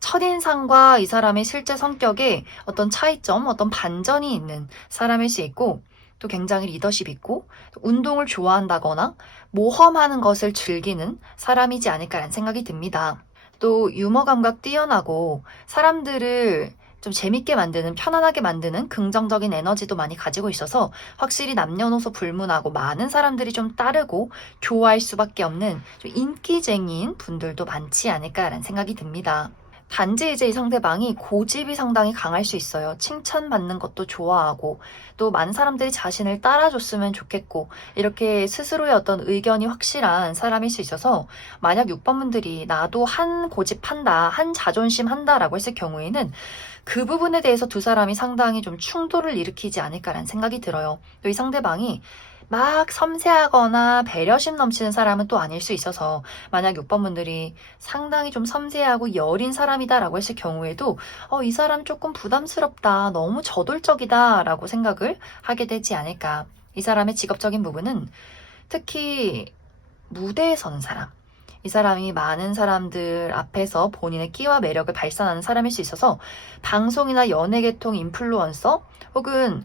첫인상과 이 사람의 실제 성격에 어떤 차이점, 어떤 반전이 있는 사람일 수 있고, 또 굉장히 리더십 있고 운동을 좋아한다거나 모험하는 것을 즐기는 사람이지 않을까라는 생각이 듭니다. 또 유머 감각 뛰어나고 사람들을 좀 재밌게 만드는, 편안하게 만드는 긍정적인 에너지도 많이 가지고 있어서 확실히 남녀노소 불문하고 많은 사람들이 좀 따르고 좋아할 수밖에 없는 좀 인기쟁이인 분들도 많지 않을까라는 생각이 듭니다. 단지 이제 이 상대방이 고집이 상당히 강할 수 있어요. 칭찬받는 것도 좋아하고, 또 많은 사람들이 자신을 따라줬으면 좋겠고, 이렇게 스스로의 어떤 의견이 확실한 사람일 수 있어서, 만약 6번분들이 나도 한 고집한다, 한 자존심 한다라고 했을 경우에는 그 부분에 대해서 두 사람이 상당히 좀 충돌을 일으키지 않을까라는 생각이 들어요. 또 이 상대방이 막 섬세하거나 배려심 넘치는 사람은 또 아닐 수 있어서, 만약 6번분들이 상당히 좀 섬세하고 여린 사람이다라고 했을 경우에도 이 사람 조금 부담스럽다, 너무 저돌적이다 라고 생각을 하게 되지 않을까. 이 사람의 직업적인 부분은 특히 무대에 서는 사람, 이 사람이 많은 사람들 앞에서 본인의 끼와 매력을 발산하는 사람일 수 있어서 방송이나 연예계통 인플루언서, 혹은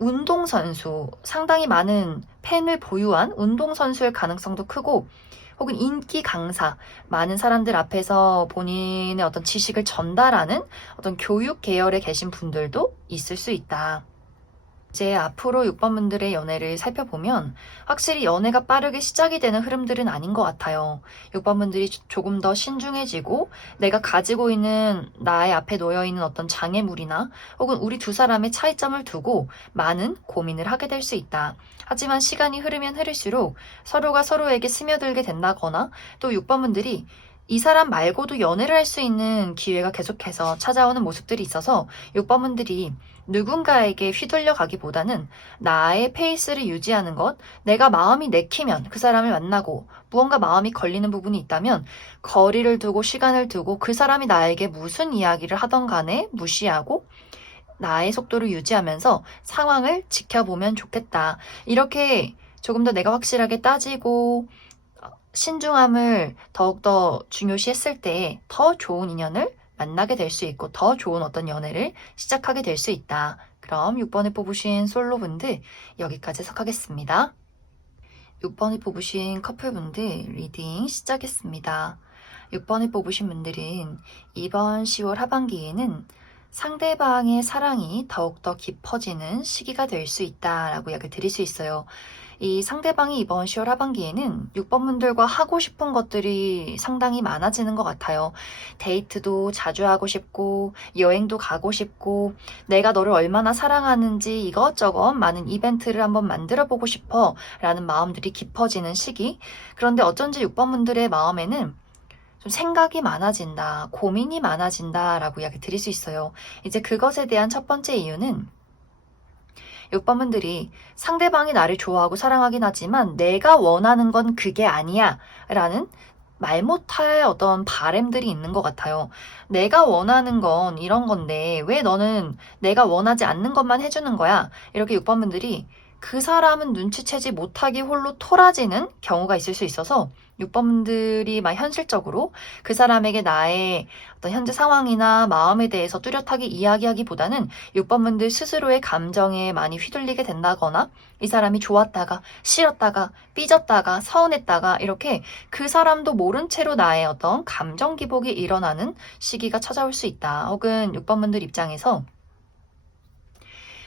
운동선수, 상당히 많은 팬을 보유한 운동선수일 가능성도 크고, 혹은 인기 강사, 많은 사람들 앞에서 본인의 어떤 지식을 전달하는 어떤 교육 계열에 계신 분들도 있을 수 있다. 이제 앞으로 6번분들의 연애를 살펴보면 확실히 연애가 빠르게 시작이 되는 흐름들은 아닌 것 같아요. 6번분들이 조금 더 신중해지고 내가 가지고 있는 나의 앞에 놓여있는 어떤 장애물이나 혹은 우리 두 사람의 차이점을 두고 많은 고민을 하게 될 수 있다. 하지만 시간이 흐르면 흐를수록 서로가 서로에게 스며들게 된다거나, 또 6번분들이 이 사람 말고도 연애를 할 수 있는 기회가 계속해서 찾아오는 모습들이 있어서 6번분들이 누군가에게 휘둘려 가기보다는 나의 페이스를 유지하는 것, 내가 마음이 내키면 그 사람을 만나고 무언가 마음이 걸리는 부분이 있다면 거리를 두고 시간을 두고 그 사람이 나에게 무슨 이야기를 하던 간에 무시하고 나의 속도를 유지하면서 상황을 지켜보면 좋겠다. 이렇게 조금 더 내가 확실하게 따지고 신중함을 더욱더 중요시했을 때 더 좋은 인연을 만나게 될 수 있고 더 좋은 어떤 연애를 시작하게 될 수 있다. 그럼 6번을 뽑으신 솔로분들 여기까지 해석하겠습니다. 6번을 뽑으신 커플분들 리딩 시작했습니다. 6번을 뽑으신 분들은 이번 10월 하반기에는 상대방의 사랑이 더욱더 깊어지는 시기가 될 수 있다라고 이야기를 드릴 수 있어요. 이 상대방이 이번 10월 하반기에는 6번분들과 하고 싶은 것들이 상당히 많아지는 것 같아요. 데이트도 자주 하고 싶고 여행도 가고 싶고 내가 너를 얼마나 사랑하는지 이것저것 많은 이벤트를 한번 만들어 보고 싶어 라는 마음들이 깊어지는 시기. 그런데 어쩐지 6번분들의 마음에는 좀 생각이 많아진다, 고민이 많아진다 라고 이야기 드릴 수 있어요. 이제 그것에 대한 첫 번째 이유는 6번분들이 상대방이 나를 좋아하고 사랑하긴 하지만 내가 원하는 건 그게 아니야 라는 말 못할 어떤 바램들이 있는 것 같아요. 내가 원하는 건 이런 건데 왜 너는 내가 원하지 않는 것만 해주는 거야? 이렇게 6번분들이 그 사람은 눈치채지 못하기 홀로 토라지는 경우가 있을 수 있어서 6번분들이 막 현실적으로 그 사람에게 나의 어떤 현재 상황이나 마음에 대해서 뚜렷하게 이야기하기보다는 6번분들 스스로의 감정에 많이 휘둘리게 된다거나 이 사람이 좋았다가 싫었다가 삐졌다가 서운했다가 이렇게 그 사람도 모른 채로 나의 어떤 감정 기복이 일어나는 시기가 찾아올 수 있다. 혹은 6번분들 입장에서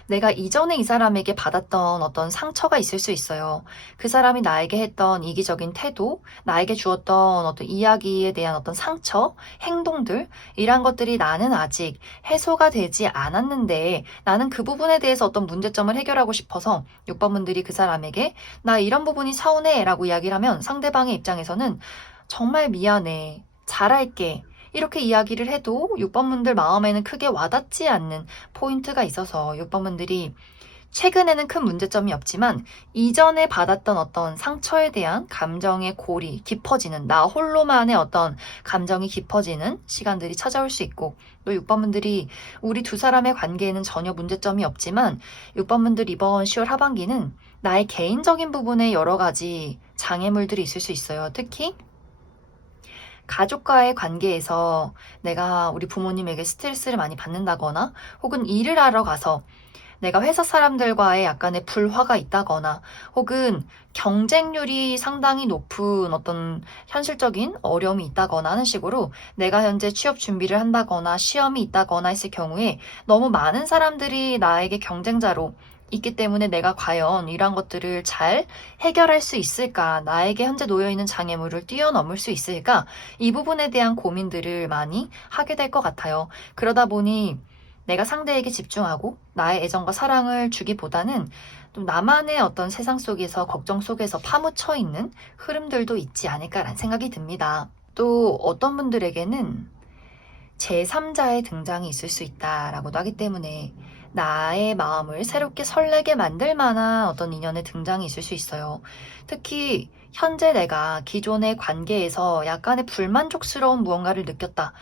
내가 이전에 이 사람에게 받았던 어떤 상처가 있을 수 있어요. 그 사람이 나에게 했던 이기적인 태도, 나에게 주었던 어떤 이야기에 대한 어떤 상처, 행동들, 이런 것들이 나는 아직 해소가 되지 않았는데 나는 그 부분에 대해서 어떤 문제점을 해결하고 싶어서 6번분들이 그 사람에게 나 이런 부분이 서운해 라고 이야기를 하면 상대방의 입장에서는 정말 미안해, 잘할게, 이렇게 이야기를 해도 6번분들 마음에는 크게 와닿지 않는 포인트가 있어서 6번분들이 최근에는 큰 문제점이 없지만 이전에 받았던 어떤 상처에 대한 감정의 골이 깊어지는 나 홀로만의 어떤 감정이 깊어지는 시간들이 찾아올 수 있고 또 6번분들이 우리 두 사람의 관계에는 전혀 문제점이 없지만 6번분들 이번 10월 하반기는 나의 개인적인 부분에 여러 가지 장애물들이 있을 수 있어요. 특히 가족과의 관계에서 내가 우리 부모님에게 스트레스를 많이 받는다거나 혹은 일을 하러 가서 내가 회사 사람들과의 약간의 불화가 있다거나 혹은 경쟁률이 상당히 높은 어떤 현실적인 어려움이 있다거나 하는 식으로 내가 현재 취업 준비를 한다거나 시험이 있다거나 했을 경우에 너무 많은 사람들이 나에게 경쟁자로 있기 때문에 내가 과연 이러한 것들을 잘 해결할 수 있을까? 나에게 현재 놓여있는 장애물을 뛰어넘을 수 있을까? 이 부분에 대한 고민들을 많이 하게 될 것 같아요. 그러다 보니 내가 상대에게 집중하고 나의 애정과 사랑을 주기보다는 좀 나만의 어떤 세상 속에서 걱정 속에서 파묻혀 있는 흐름들도 있지 않을까라는 생각이 듭니다. 또 어떤 분들에게는 제3자의 등장이 있을 수 있다라고도 하기 때문에 나의 마음을 새롭게 설레게 만들 만한 어떤 인연의 등장이 있을 수 있어요. 특히 현재 내가 기존의 관계에서 약간의 불만족스러운 무언가를 느꼈다.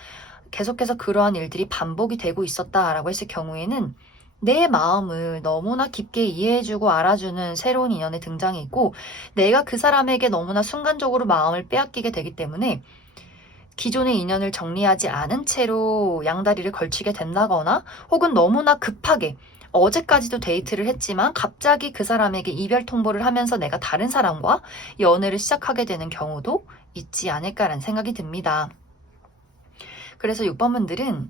계속해서 그러한 일들이 반복이 되고 있었다라고 했을 경우에는 내 마음을 너무나 깊게 이해해주고 알아주는 새로운 인연의 등장이 있고 내가 그 사람에게 너무나 순간적으로 마음을 빼앗기게 되기 때문에 기존의 인연을 정리하지 않은 채로 양다리를 걸치게 된다거나 혹은 너무나 급하게 어제까지도 데이트를 했지만 갑자기 그 사람에게 이별 통보를 하면서 내가 다른 사람과 연애를 시작하게 되는 경우도 있지 않을까라는 생각이 듭니다. 그래서 6번분들은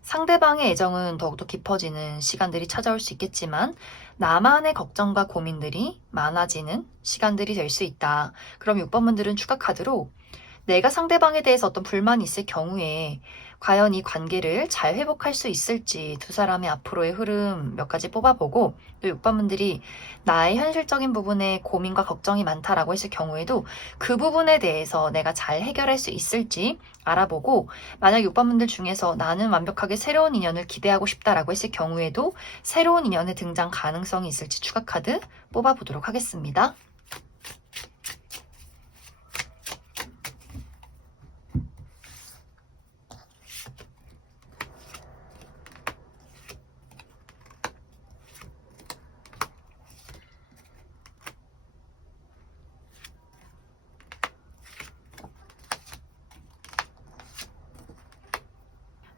상대방의 애정은 더욱더 깊어지는 시간들이 찾아올 수 있겠지만 나만의 걱정과 고민들이 많아지는 시간들이 될 수 있다. 그럼 6번분들은 추가 카드로 내가 상대방에 대해서 어떤 불만이 있을 경우에 과연 이 관계를 잘 회복할 수 있을지 두 사람의 앞으로의 흐름 몇 가지 뽑아보고, 또 6번 분들이 나의 현실적인 부분에 고민과 걱정이 많다라고 했을 경우에도 그 부분에 대해서 내가 잘 해결할 수 있을지 알아보고, 만약 6번 분들 중에서 나는 완벽하게 새로운 인연을 기대하고 싶다라고 했을 경우에도 새로운 인연의 등장 가능성이 있을지 추가 카드 뽑아보도록 하겠습니다.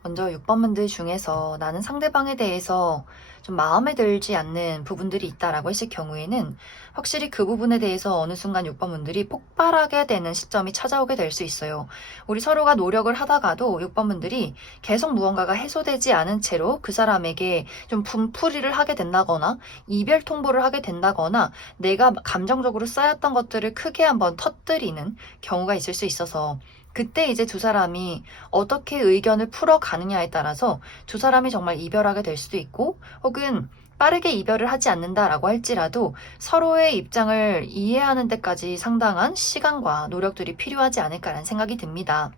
먼저 6번 분들 중에서 나는 상대방에 대해서 좀 마음에 들지 않는 부분들이 있다라고 했을 경우에는 확실히 그 부분에 대해서 어느 순간 6번 분들이 폭발하게 되는 시점이 찾아오게 될 수 있어요. 우리 서로가 노력을 하다가도 6번 분들이 계속 무언가가 해소되지 않은 채로 그 사람에게 좀 분풀이를 하게 된다거나 이별 통보를 하게 된다거나 내가 감정적으로 쌓였던 것들을 크게 한번 터뜨리는 경우가 있을 수 있어서, 그때 이제 두 사람이 어떻게 의견을 풀어가느냐에 따라서 두 사람이 정말 이별하게 될 수도 있고, 혹은 빠르게 이별을 하지 않는다라고 할지라도 서로의 입장을 이해하는 데까지 상당한 시간과 노력들이 필요하지 않을까라는 생각이 듭니다.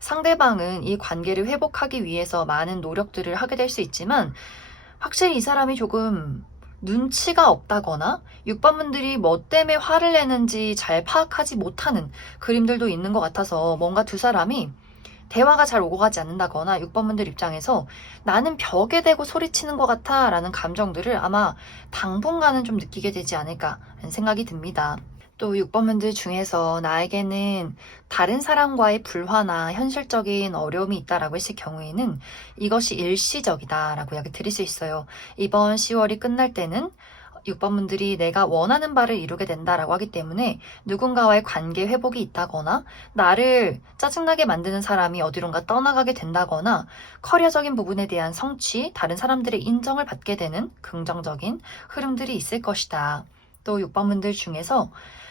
상대방은 이 관계를 회복하기 위해서 많은 노력들을 하게 될 수 있지만, 확실히 이 사람이 조금 눈치가 없다거나 6번 분들이 뭐 때문에 화를 내는지 잘 파악하지 못하는 그림들도 있는 것 같아서, 뭔가 두 사람이 대화가 잘 오고 가지 않는다거나 6번 분들 입장에서 나는 벽에 대고 소리치는 것 같아 라는 감정들을 아마 당분간은 좀 느끼게 되지 않을까 하는 생각이 듭니다. 또 6번 분들 중에서 나에게는 다른 사람과의 불화나 현실적인 어려움이 있다라고 했을 경우에는 이것이 일시적이다라고 이야기 드릴 수 있어요. 이번 10월이 끝날 때는 6번 분들이 내가 원하는 바를 이루게 된다라고 하기 때문에 누군가와의 관계 회복이 있다거나 나를 짜증나게 만드는 사람이 어디론가 떠나가게 된다거나 커리어적인 부분에 대한 성취, 다른 사람들의 인정을 받게 되는 긍정적인 흐름들이 있을 것이다. 또 6번 분들 중에서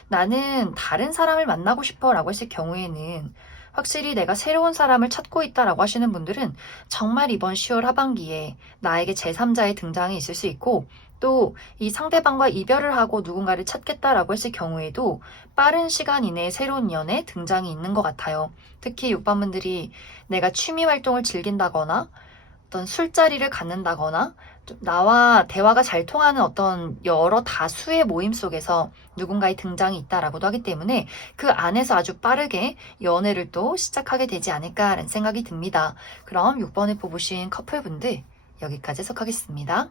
나는 다른 사람을 만나고 싶어 라고 했을 경우에는 확실히 내가 새로운 사람을 찾고 있다라고 하시는 분들은 정말 이번 10월 하반기에 나에게 제3자의 등장이 있을 수 있고, 또 이 상대방과 이별을 하고 누군가를 찾겠다라고 했을 경우에도 빠른 시간 이내에 새로운 연애 등장이 있는 것 같아요. 특히 6번 분들이 내가 취미 활동을 즐긴다거나 어떤 술자리를 갖는다거나 좀 나와 대화가 잘 통하는 어떤 여러 다수의 모임 속에서 누군가의 등장이 있다라고도 하기 때문에 그 안에서 아주 빠르게 연애를 또 시작하게 되지 않을까라는 생각이 듭니다. 그럼 6번을 뽑으신 커플분들 여기까지 해석하겠습니다.